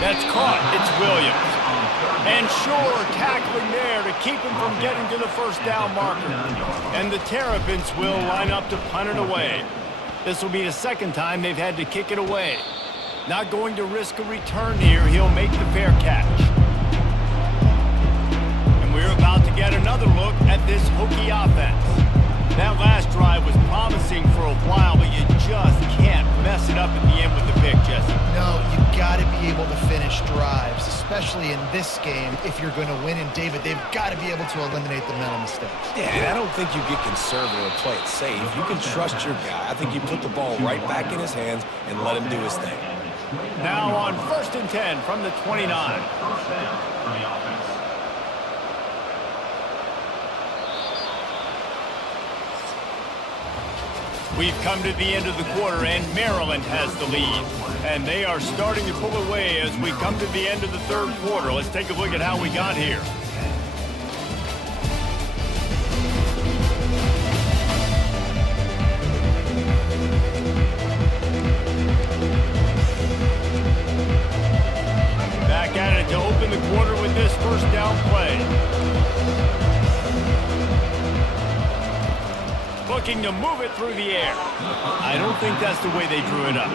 That's caught. It's Williams. And Shore tackling there to keep him from getting to the first down marker. And the Terrapins will line up to punt it away. This will be the 2nd time they've had to kick it away. Not going to risk a return here. He'll make the fair catch. And we're about to get another look at this Hokie offense. That last drive was promising for a while, but you just can't mess it up at the end with the pick, Jesse. No, you got to be able to finish drives, especially in this game if you're going to win. And, David, they've got to be able to eliminate the mental mistakes. Yeah, and I don't think you get conservative or play it safe. You can trust your guy. I think you put the ball right back in his hands and let him do his thing. Now on 1st and 10 from the 29. First down for the offense. We've come to the end of the quarter, and Maryland has the lead. And they are starting to pull away as we come to the end of the 3rd quarter. Let's take a look at how we got here. Back at it to open the quarter with this first down play. Looking to move it through the air. I don't think that's the way they drew it up.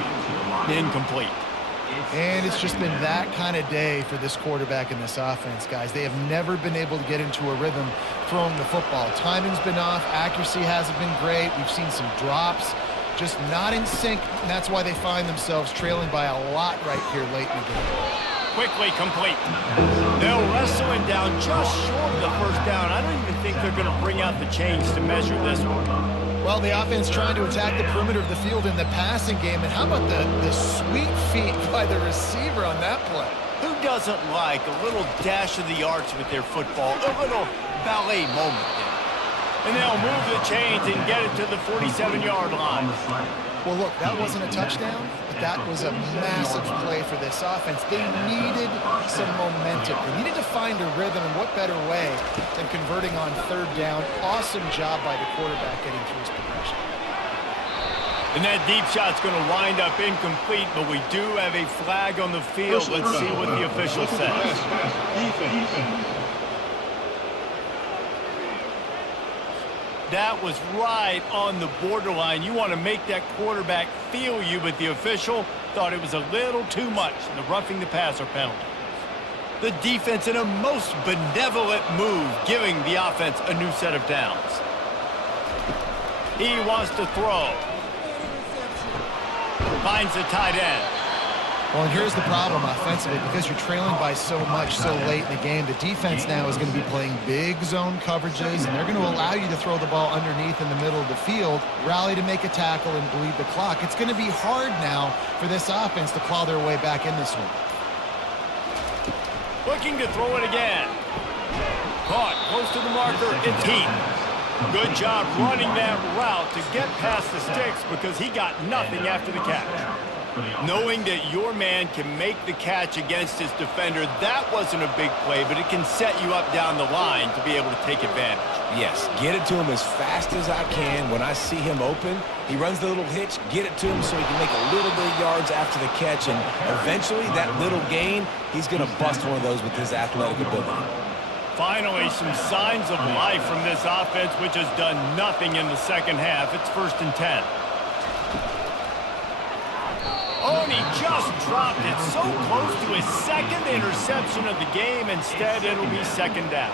Incomplete. And it's just been that kind of day for this quarterback in this offense, guys. They have never been able to get into a rhythm throwing the football. Timing's been off. Accuracy hasn't been great. We've seen some drops. Just not in sync, and that's why they find themselves trailing by a lot right here late in the game. Quickly complete. They'll wrestle him down just short of the first down. I don't even think they're going to bring out the chains to measure this one. Well, the offense trying to attack the perimeter of the field in the passing game, and how about the sweet feet by the receiver on that play? Who doesn't like a little dash of the arch with their football, a little ballet moment there? And they'll move the chains and get it to the 47-yard line. Well, look, that wasn't a touchdown, but that was a massive play for this offense. They needed some momentum. They needed to find a rhythm, and what better way than converting on third down. Awesome job by the quarterback getting through his progression. And that deep shot's going to wind up incomplete, but we do have a flag on the field. Let's see what the official says. That was right on the borderline. You want to make that quarterback feel you, but the official thought it was a little too much, the roughing the passer penalty. The defense in a most benevolent move, giving the offense a new set of downs. He wants to throw. Finds the tight end. Well, and here's the problem offensively. Because you're trailing by so much so late in the game, the defense now is going to be playing big zone coverages, and they're going to allow you to throw the ball underneath in the middle of the field, rally to make a tackle, and bleed the clock. It's going to be hard now for this offense to claw their way back in this one. Looking to throw it again. Caught close to the marker. It's Heath. Good job running that route to get past the sticks because he got nothing after the catch. Knowing that your man can make the catch against his defender, that wasn't a big play, but it can set you up down the line to be able to take advantage. Yes, get it to him as fast as I can. When I see him open, he runs the little hitch, get it to him so he can make a little bit of yards after the catch, and eventually that little gain, he's going to bust one of those with his athletic ability. Finally, some signs of life from this offense, which has done nothing in the second half. It's 1st and 10. Oh, and he just dropped it so close to his second interception of the game. Instead, it'll be 2nd down.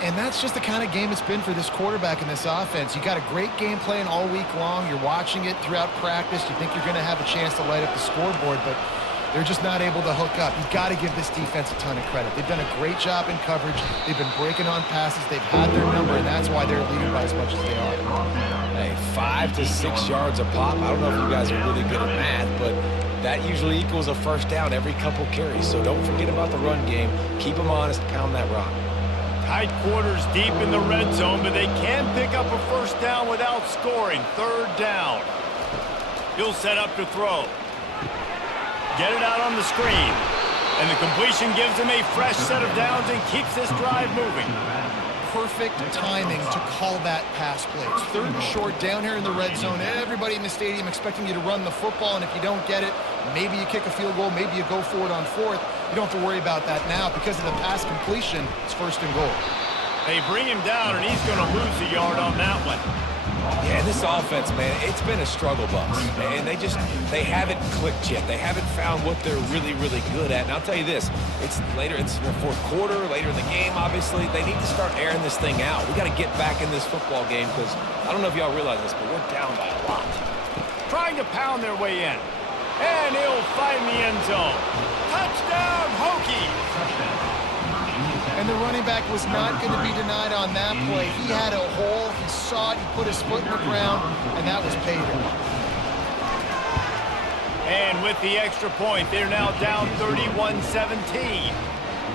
And that's just the kind of game it's been for this quarterback in this offense. You got a great game plan all week long. You're watching it throughout practice. You think you're going to have a chance to light up the scoreboard, but they're just not able to hook up. You've got to give this defense a ton of credit. They've done a great job in coverage. They've been breaking on passes. They've had their number, and that's why they're leading by as much as they are. Hey, 5 to 6 yards a pop. I don't know if you guys are really good at math, but that usually equals a 1st down every couple carries. So don't forget about the run game. Keep them honest. Pound that rock. Tight quarters deep in the red zone, but they can pick up a 1st down without scoring. 3rd down. He'll set up to throw. Get it out on the screen. And the completion gives him a fresh set of downs and keeps this drive moving. Perfect timing to call that pass play. It's 3rd and short down here in the red zone. Everybody in the stadium expecting you to run the football, and if you don't get it, maybe you kick a field goal, maybe you go for it on 4th. You don't have to worry about that now. Because of the pass completion, it's 1st and goal. They bring him down, and he's going to lose a yard on that one. Yeah, this offense, man, it's been a struggle bus, man. They haven't clicked yet. They haven't found what they're really, really good at. And I'll tell you this, it's the 4th quarter, later in the game, obviously. They need to start airing this thing out. We got to get back in this football game because I don't know if y'all realize this, but we're down by a lot. Trying to pound their way in. And he'll find the end zone. Touchdown, Hokies! And the running back was not going to be denied on that play. He had a hole, he saw it, he put his foot in the ground, and that was pay dirt. And with the extra point, they're now down 31-17.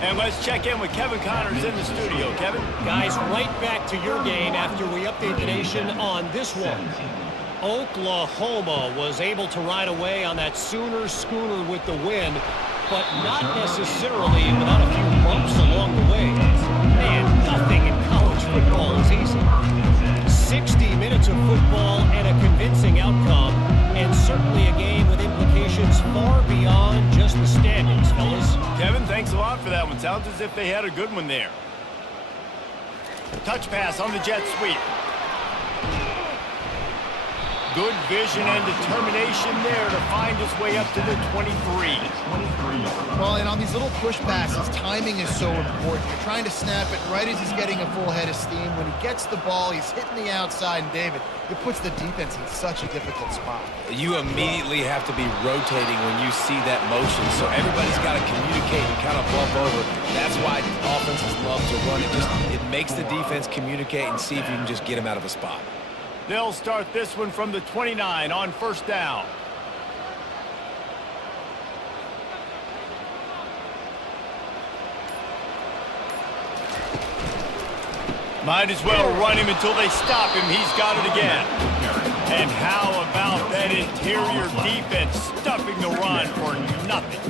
And let's check in with Kevin Connors in the studio. Kevin? Guys, right back to your game after we update the nation on this one. Oklahoma was able to ride away on that Sooner schooner with the win, but not necessarily without a few bumps along the way. Man, nothing in college football is easy. 60 minutes of football and a convincing outcome, and certainly a game with implications far beyond just the standings, fellas. Kevin, thanks a lot for that one. Sounds as if they had a good one there. Touch pass on the jet sweep. Good vision and determination there to find his way up to the 23. Well, and on these little push passes, timing is so important. You're trying to snap it right as he's getting a full head of steam. When he gets the ball, he's hitting the outside, and David, it puts the defense in such a difficult spot. You immediately have to be rotating when you see that motion, so everybody's got to communicate and kind of bump over. That's why offenses love to run it. It makes the defense communicate and see if you can just get him out of a spot. They'll start this one from the 29 on first down. Might as well run him until they stop him. He's got it again. And how about that interior defense stuffing the run for nothing?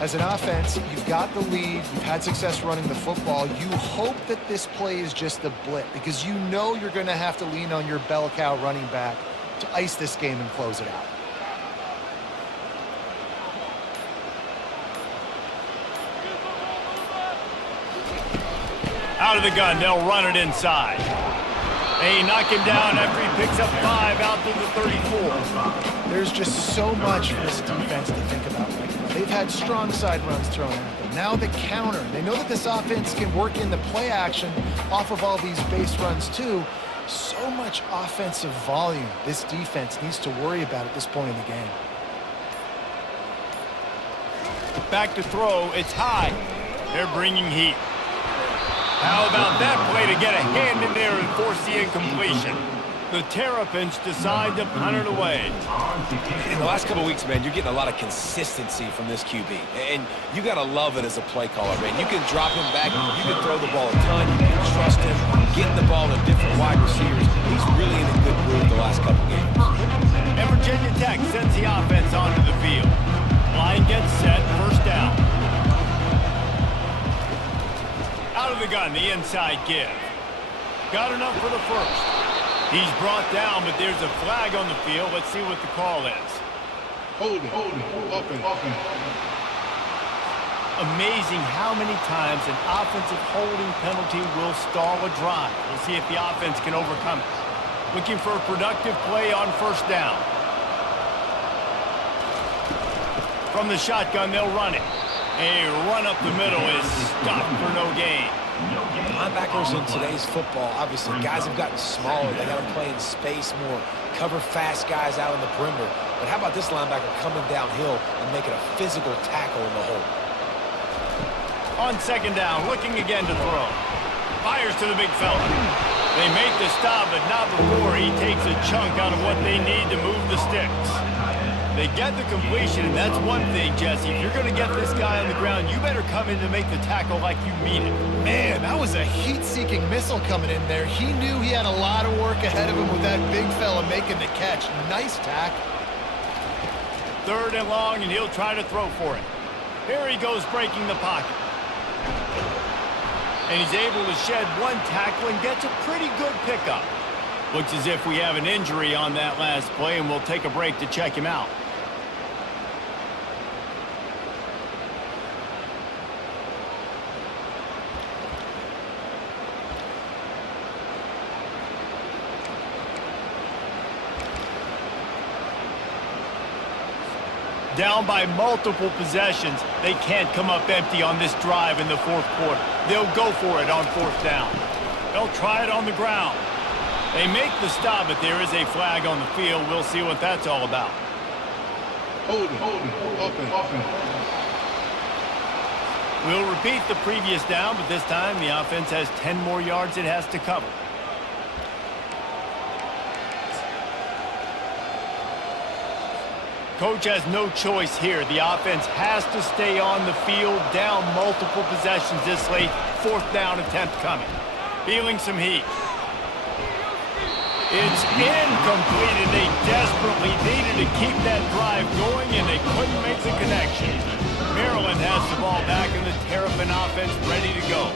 As an offense, you've got the lead. You've had success running the football. You hope that this play is just a blip because you know you're going to have to lean on your bell cow running back to ice this game and close it out. Out of the gun, they'll run it inside. They knock him down after he picks up 5 out to the 34. There's just so much for this defense to think about right now. They've had strong side runs thrown at them. Now the counter. They know that this offense can work in the play action off of all these base runs too. So much offensive volume this defense needs to worry about at this point in the game. Back to throw. It's high. They're bringing heat. How about that play to get a hand in there and force the incompletion? The Terrapins decide to punt it away. In the last couple of weeks, man, you're getting a lot of consistency from this QB. And you got to love it as a play caller, man. You can drop him back. You can throw the ball a ton. You can trust him. Getting the ball to different wide receivers. He's really in a good mood the last couple of games. And Virginia Tech sends the offense onto the field. Line gets set. First down. Out of the gun, the inside give. Got enough for the first. He's brought down, but there's a flag on the field. Let's see what the call is. Holding, offense. Amazing how many times an offensive holding penalty will stall a drive. We'll see if the offense can overcome it. Looking for a productive play on first down. From the shotgun, they'll run it. A run up the middle is stopped for no gain. Linebackers in today's football, obviously, guys have gotten smaller. They got to play in space more, cover fast guys out on the perimeter. But how about this linebacker coming downhill and making a physical tackle in the hole? On second down, looking again to throw. Fires to the big fella. They make the stop, but not before he takes a chunk out of what they need to move the sticks. They get the completion, and that's one thing, Jesse. If you're going to get this guy on the ground, you better come in to make the tackle like you mean it. Man, that was a heat-seeking missile coming in there. He knew he had a lot of work ahead of him with that big fella making the catch. Nice tackle. Third and long, and he'll try to throw for it. Here he goes breaking the pocket. And he's able to shed one tackle and gets a pretty good pickup. Looks as if we have an injury on that last play, and we'll take a break to check him out. Down by multiple possessions, they can't come up empty on this drive in the fourth quarter. They'll go for it on fourth down. They'll try it on the ground. They make the stop, but there is a flag on the field. We'll see what that's all about. Holding, offense. We'll repeat the previous down, but this time the offense has 10 more yards it has to cover. Coach has no choice here. The offense has to stay on the field, down multiple possessions this late. Fourth down attempt coming. Feeling some heat. It's incomplete, and they desperately needed to keep that drive going, and they couldn't make the connection. Maryland has the ball back, and the Terrapin offense ready to go.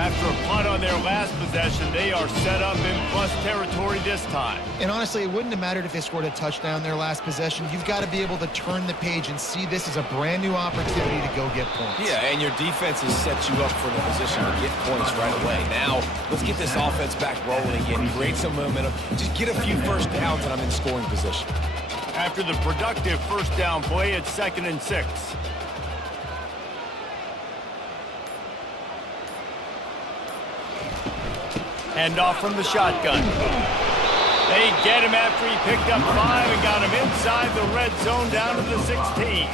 After a punt on their last possession, they are set up in plus territory this time. And honestly, it wouldn't have mattered if they scored a touchdown their last possession. You've got to be able to turn the page and see this as a brand new opportunity to go get points. Yeah, and your defense has set you up for the position to get points right away. Now, let's get this offense back rolling again, create some momentum, just get a few first downs, and I'm in scoring position. After the productive first down play, it's 2nd and 6. Hand off from the shotgun. They get him after he picked up 5 and got him inside the red zone down to the 16.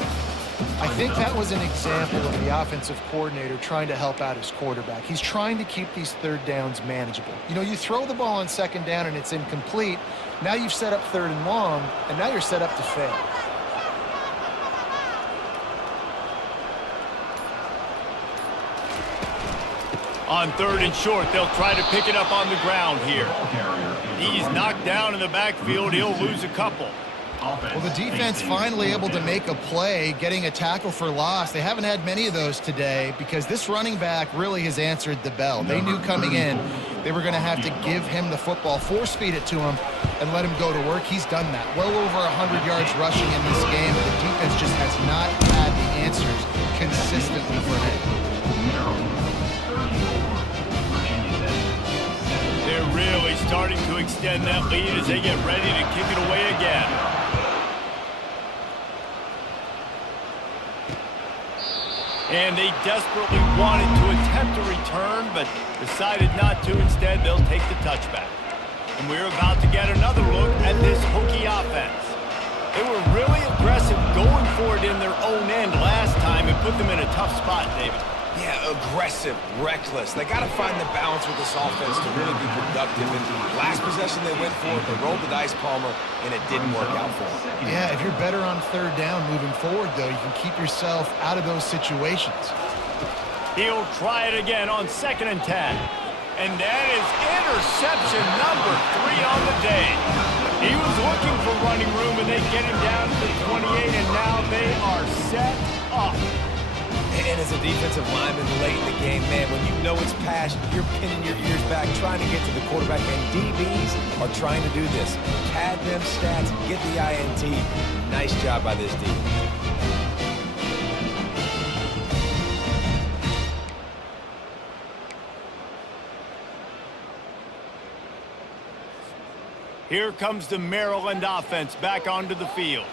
I think that was an example of the offensive coordinator trying to help out his quarterback. He's trying to keep these third downs manageable. You know, you throw the ball on 2nd down and it's incomplete. Now you've set up 3rd and long, and now you're set up to fail. On 3rd and short, they'll try to pick it up on the ground here. He's knocked down in the backfield. He'll lose a couple. Well, the defense finally able to make a play, getting a tackle for loss. They haven't had many of those today because this running back really has answered the bell. They knew coming in they were going to have to give him the football, force feed it to him, and let him go to work. He's done that. Well over 100 yards rushing in this game. The defense just has not had the answers consistently for him. They're really starting to extend that lead as they get ready to kick it away again. And they desperately wanted to attempt a return, but decided not to. Instead, they'll take the touchback. And we're about to get another look at this Hokie offense. They were really aggressive going for it in their own end last time and put them in a tough spot, David. Yeah, aggressive, reckless. They got to find the balance with this offense to really be productive. And last possession they went for it, they rolled the dice, Palmer, and it didn't work out for them. Yeah, if you're better on 3rd down moving forward, though, you can keep yourself out of those situations. He'll try it again on 2nd and 10. And that is interception number 3 on the day. He was looking for running room, and they get him down to the 28, and now they are set up. And as a defensive lineman late in the game, man, when you know it's passed, you're pinning your ears back, trying to get to the quarterback, and DBs are trying to do this. Pad them stats, get the INT. Nice job by this D. Here comes the Maryland offense back onto the field.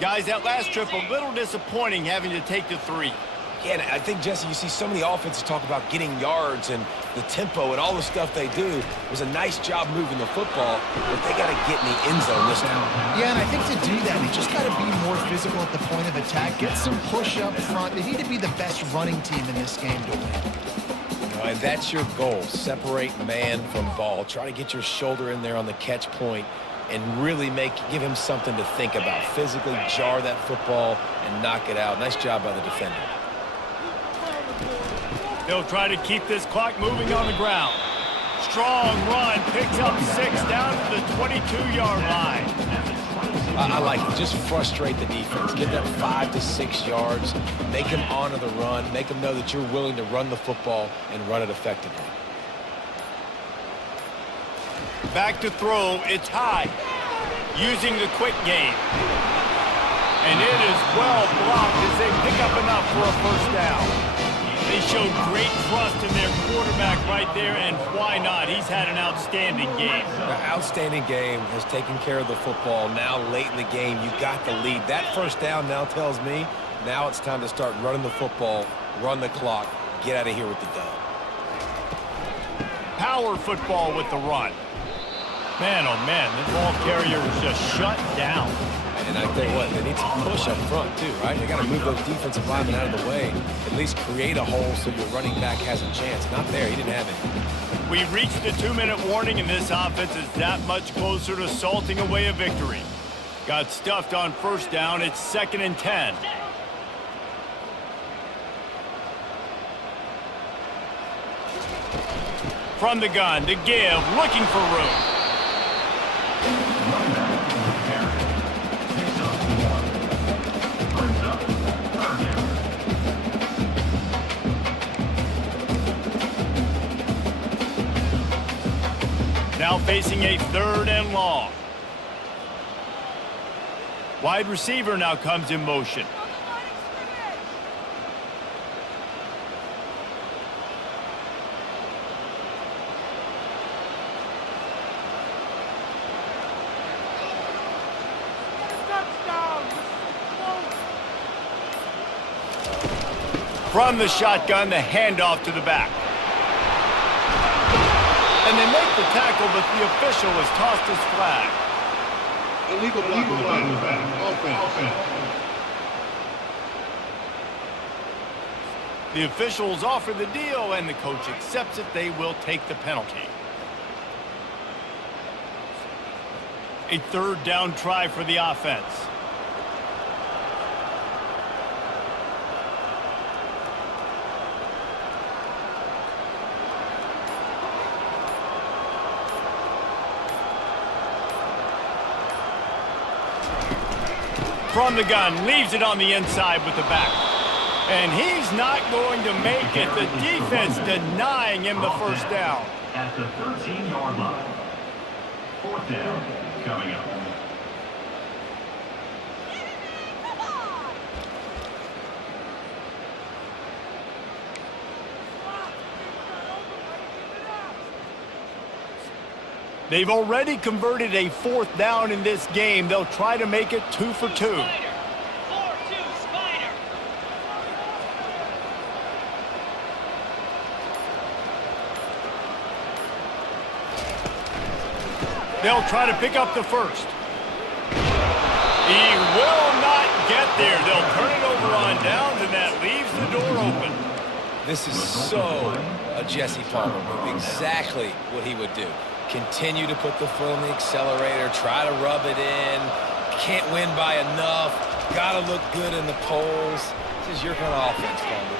Guys, that last trip a little disappointing having to take the 3. Yeah, and I think, Jesse, you see so many offenses talk about getting yards and the tempo and all the stuff they do. It was a nice job moving the football, but they got to get in the end zone this time. Yeah, and I think to do that, they just got to be more physical at the point of attack, get some push up front. They need to be the best running team in this game to win. And that's your goal. Separate man from ball. Try to get your shoulder in there on the catch point and really give him something to think about. Physically jar that football and knock it out. Nice job by the defender. They'll try to keep this clock moving on the ground. Strong run, picks up 6 down to the 22-yard line. I like it. Just frustrate the defense. Get that 5 to 6 yards. Make them honor the run. Make them know that you're willing to run the football and run it effectively. Back to throw. It's high. Using the quick game. And it is well blocked as they pick up enough for a first down. They showed great trust in their quarterback right there, and why not? He's had an outstanding game. An outstanding game, has taken care of the football. Now, late in the game, you got the lead. That first down now tells me now it's time to start running the football, run the clock, get out of here with the dub. Power football with the run. Man, oh man, the ball carrier was just shut down. And I tell you what, they need some push up front too, right? They got to move those defensive linemen out of the way, at least create a hole so your running back has a chance. Not there, he didn't have it. We reached the 2-minute warning, and this offense is that much closer to salting away a victory. Got stuffed on first down. It's 2nd and 10. From the gun to give, looking for room. Now facing a 3rd and long. Wide receiver now comes in motion. From the shotgun, the handoff to the back. And they make the tackle, but the official has tossed his flag. Illegal block on the back. Offense. The officials offer the deal, and the coach accepts it. They will take the penalty. A 3rd down try for the offense. From the gun, leaves it on the inside with the back. And he's not going to make it. The defense denying him the first down. At the 13-yard line. 4th down coming up. They've already converted a 4th down in this game. They'll try to make it 2 for 2. 4-2 Spider. They'll try to pick up the first. He will not get there. They'll turn it over on downs, and that leaves the door open. This is so a Jesse Palmer move. Exactly what he would do. Continue to put the foot on the accelerator, try to rub it in. Can't win by enough. Got to look good in the polls. This is your kind of offense, Palmer.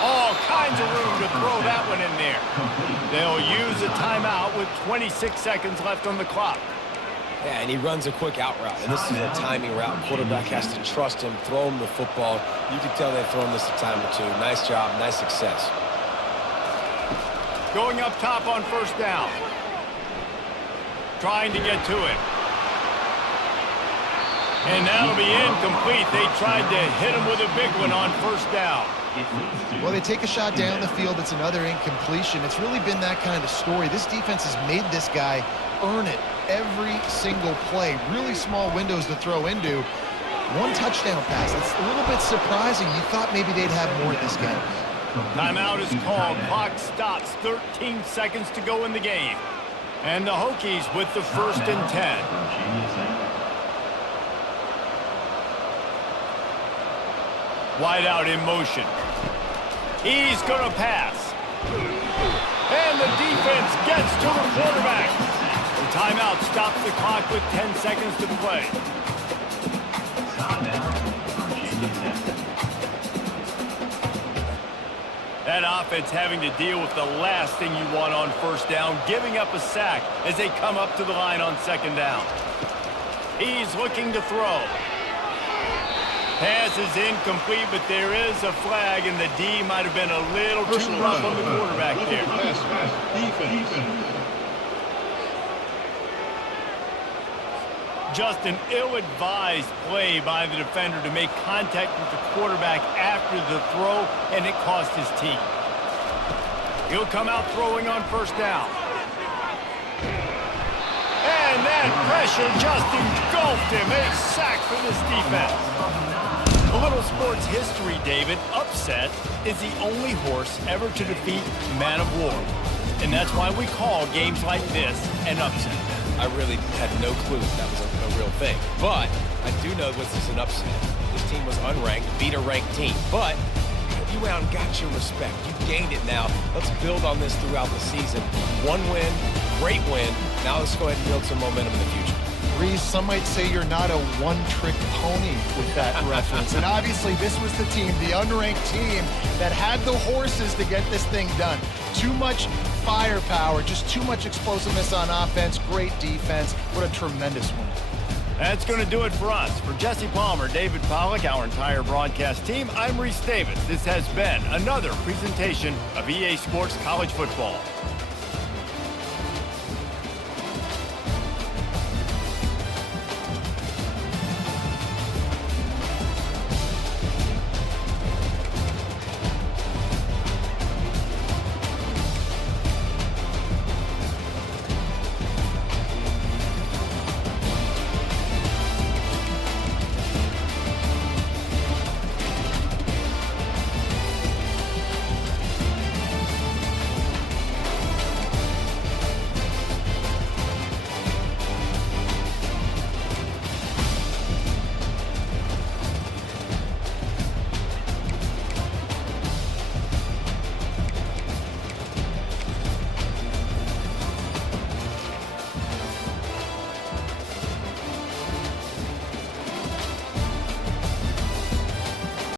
All kinds of room to throw that one in there. They'll use a timeout with 26 seconds left on the clock. Yeah, and he runs a quick out route, and this is a timing route. Quarterback has to trust him, throw him the football. You can tell they've thrown this a time or two. Nice job, nice success. Going up top on 1st down. Trying to get to it. And that'll be incomplete. They tried to hit him with a big one on 1st down. Well, they take a shot down the field. It's another incompletion. It's really been that kind of story. This defense has made this guy earn it every single play. Really small windows to throw into. 1 touchdown pass. It's a little bit surprising. You thought maybe they'd have more in this game. Timeout is called. Clock stops. 13 seconds to go in the game. And the Hokies with the 1st and 10. Wide out in motion. He's going to pass. And the defense gets to the quarterback. The timeout stops the clock with 10 seconds to play. That offense having to deal with the last thing you want on 1st down, giving up a sack as they come up to the line on 2nd down. He's looking to throw. Pass is incomplete, but there is a flag, and the D might have been a little too rough on the quarterback there. Defense. Just an ill-advised play by the defender to make contact with the quarterback after the throw, and it cost his team. He'll come out throwing on 1st down. And that pressure just engulfed him. A sack for this defense. A little sports history, David. Upset is the only horse ever to defeat Man of War. And that's why we call games like this an upset. I really had no clue that was a real thing. But I do know this is an upset. This team was unranked, beat a ranked team. But you went out and got your respect. You gained it now. Let's build on this throughout the season. 1 win, great win. Now let's go ahead and build some momentum in the future. Reese, some might say you're not a one-trick pony with that reference. And obviously, this was the team, the unranked team, that had the horses to get this thing done. Too much firepower, just too much explosiveness on offense, great defense. What a tremendous win. That's going to do it for us. For Jesse Palmer, David Pollack, our entire broadcast team, I'm Reese Davis. This has been another presentation of EA Sports College Football.